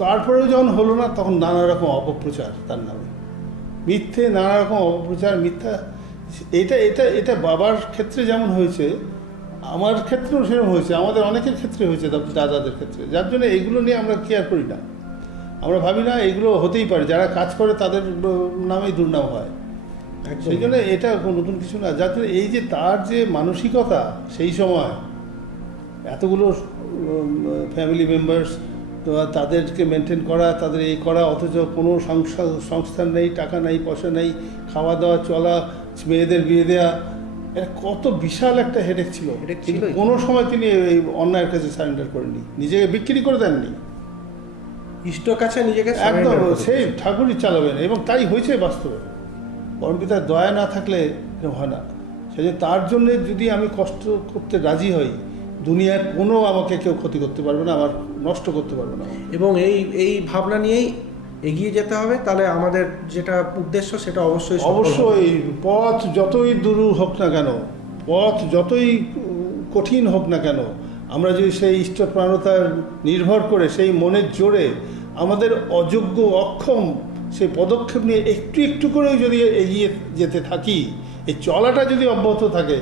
তারপরেও যখন হলো না, তখন নানা রকম অপপ্রচার তার নামে, মিথ্যে নানা রকম অপপ্রচার, মিথ্যা। এটা এটা এটা বাবার ক্ষেত্রে যেমন হয়েছে, আমার ক্ষেত্রেও সেরকম হয়েছে, আমাদের অনেকের ক্ষেত্রে হয়েছে, দাদাদের ক্ষেত্রে। যার জন্য এগুলো নিয়ে আমরা কেয়ার করি না, আমরা ভাবি না এগুলো হতেই পারে, যারা কাজ করে তাদের নামেই দুর্নাম হয়। সেই জন্য এটা নতুন কিছু না। যার জন্য এই যে তার যে মানসিকতা, সেই সময় এতগুলো ফ্যামিলি মেম্বার্স, তো তাদেরকে মেনটেন করা, তাদের এই করা, অথচ কোনো সংস্থান নেই, টাকা নেই, পয়সা নেই, খাওয়া দাওয়া চলা, মেয়েদের বিয়ে দেওয়া, এটা কত বিশাল একটা হেডেক ছিল। কিন্তু কোনো সময় তিনি এই অন্যায়ের কাছে সারেন্ডার করেননি, নিজেকে বিক্রি করে দেননি। ইষ্টর কাছে নিজেকে একদম সেই ঠাকুরই চালাবেন, এবং তাই হয়েছে বাস্তবে। পরমপিতার দয়া না থাকলে হয় না। সেই জন্য তার জন্যে যদি আমি কষ্ট করতে রাজি হই, দুনিয়ার কোনো আমাকে কেউ ক্ষতি করতে পারবে না, আমার নষ্ট করতে পারবে না। এবং এই ভাবনা নিয়েই এগিয়ে যেতে হবে। তাহলে আমাদের যেটা উদ্দেশ্য সেটা অবশ্যই পথ যতই দূর হোক না কেন, পথ যতই কঠিন হোক না কেন, আমরা যদি সেই ইষ্টপ্রাণতার নির্ভর করে, সেই মনের জোরে, আমাদের অযোগ্য অক্ষম সেই পদক্ষেপ নিয়ে একটু একটু করে যদি এগিয়ে যেতে থাকি, এই চলাটা যদি অব্যাহত থাকে,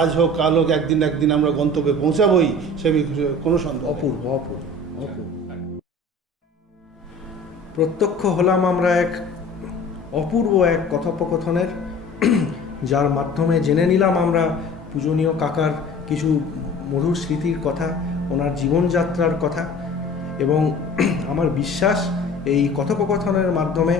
আজ হোক কাল হোক, একদিন আমরা গন্তব্যে পৌঁছাবই, সে কোনো সন্দেহ। অপূর্ব অপূর্ব অপূর্ব। প্রত্যক্ষ হলাম আমরা এক অপূর্ব এক কথোপকথনের, যার মাধ্যমে জেনে নিলাম আমরা পূজনীয় কাকার কিছু মধুর স্মৃতির কথা, ওনার জীবনযাত্রার কথা। এবং আমার বিশ্বাস এই কথোপকথনের মাধ্যমে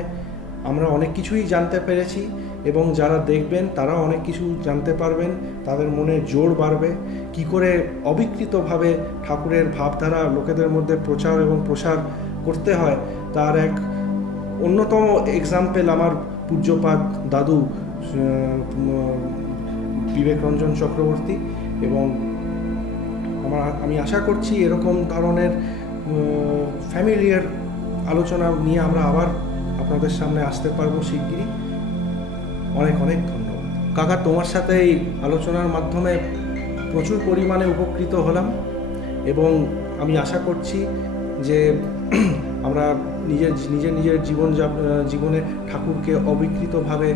আমরা অনেক কিছুই জানতে পেরেছি, এবং যারা দেখবেন তারাও অনেক কিছু জানতে পারবেন, তাদের মনে জোর বাড়বে, কি করে অবিকৃতভাবে ঠাকুরের ভাবধারা লোকেদের মধ্যে প্রচার এবং প্রসার করতে হয়। তার এক অন্যতম এক্সাম্পল আমার পূজ্যপাদ দাদু বিবেক রঞ্জন চক্রবর্তী। এবং আমি আশা করছি এরকম ধরনের ফ্যামিলিয়ার আলোচনা নিয়ে আমরা আবার আপনাদের সামনে আসতে পারবো শিগগিরই। অনেক অনেক ধন্যবাদ কাকা, তোমার সাথে এই আলোচনার মাধ্যমে প্রচুর পরিমাণে উপকৃত হলাম, এবং আমি আশা করছি যে আমরা নিজের জীবনে ঠাকুরকে অবিকৃতভাবে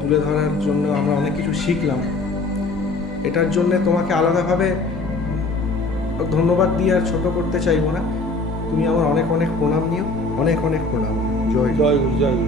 তুলে ধরার জন্য আমরা অনেক কিছু শিখলাম। এটার জন্য তোমাকে আলাদাভাবে ধন্যবাদ দিয়ে আর ছোট করতে চাইবো না। তুমি আমার অনেক অনেক প্রণাম নিও, অনেক অনেক প্রণাম। জয় জয়।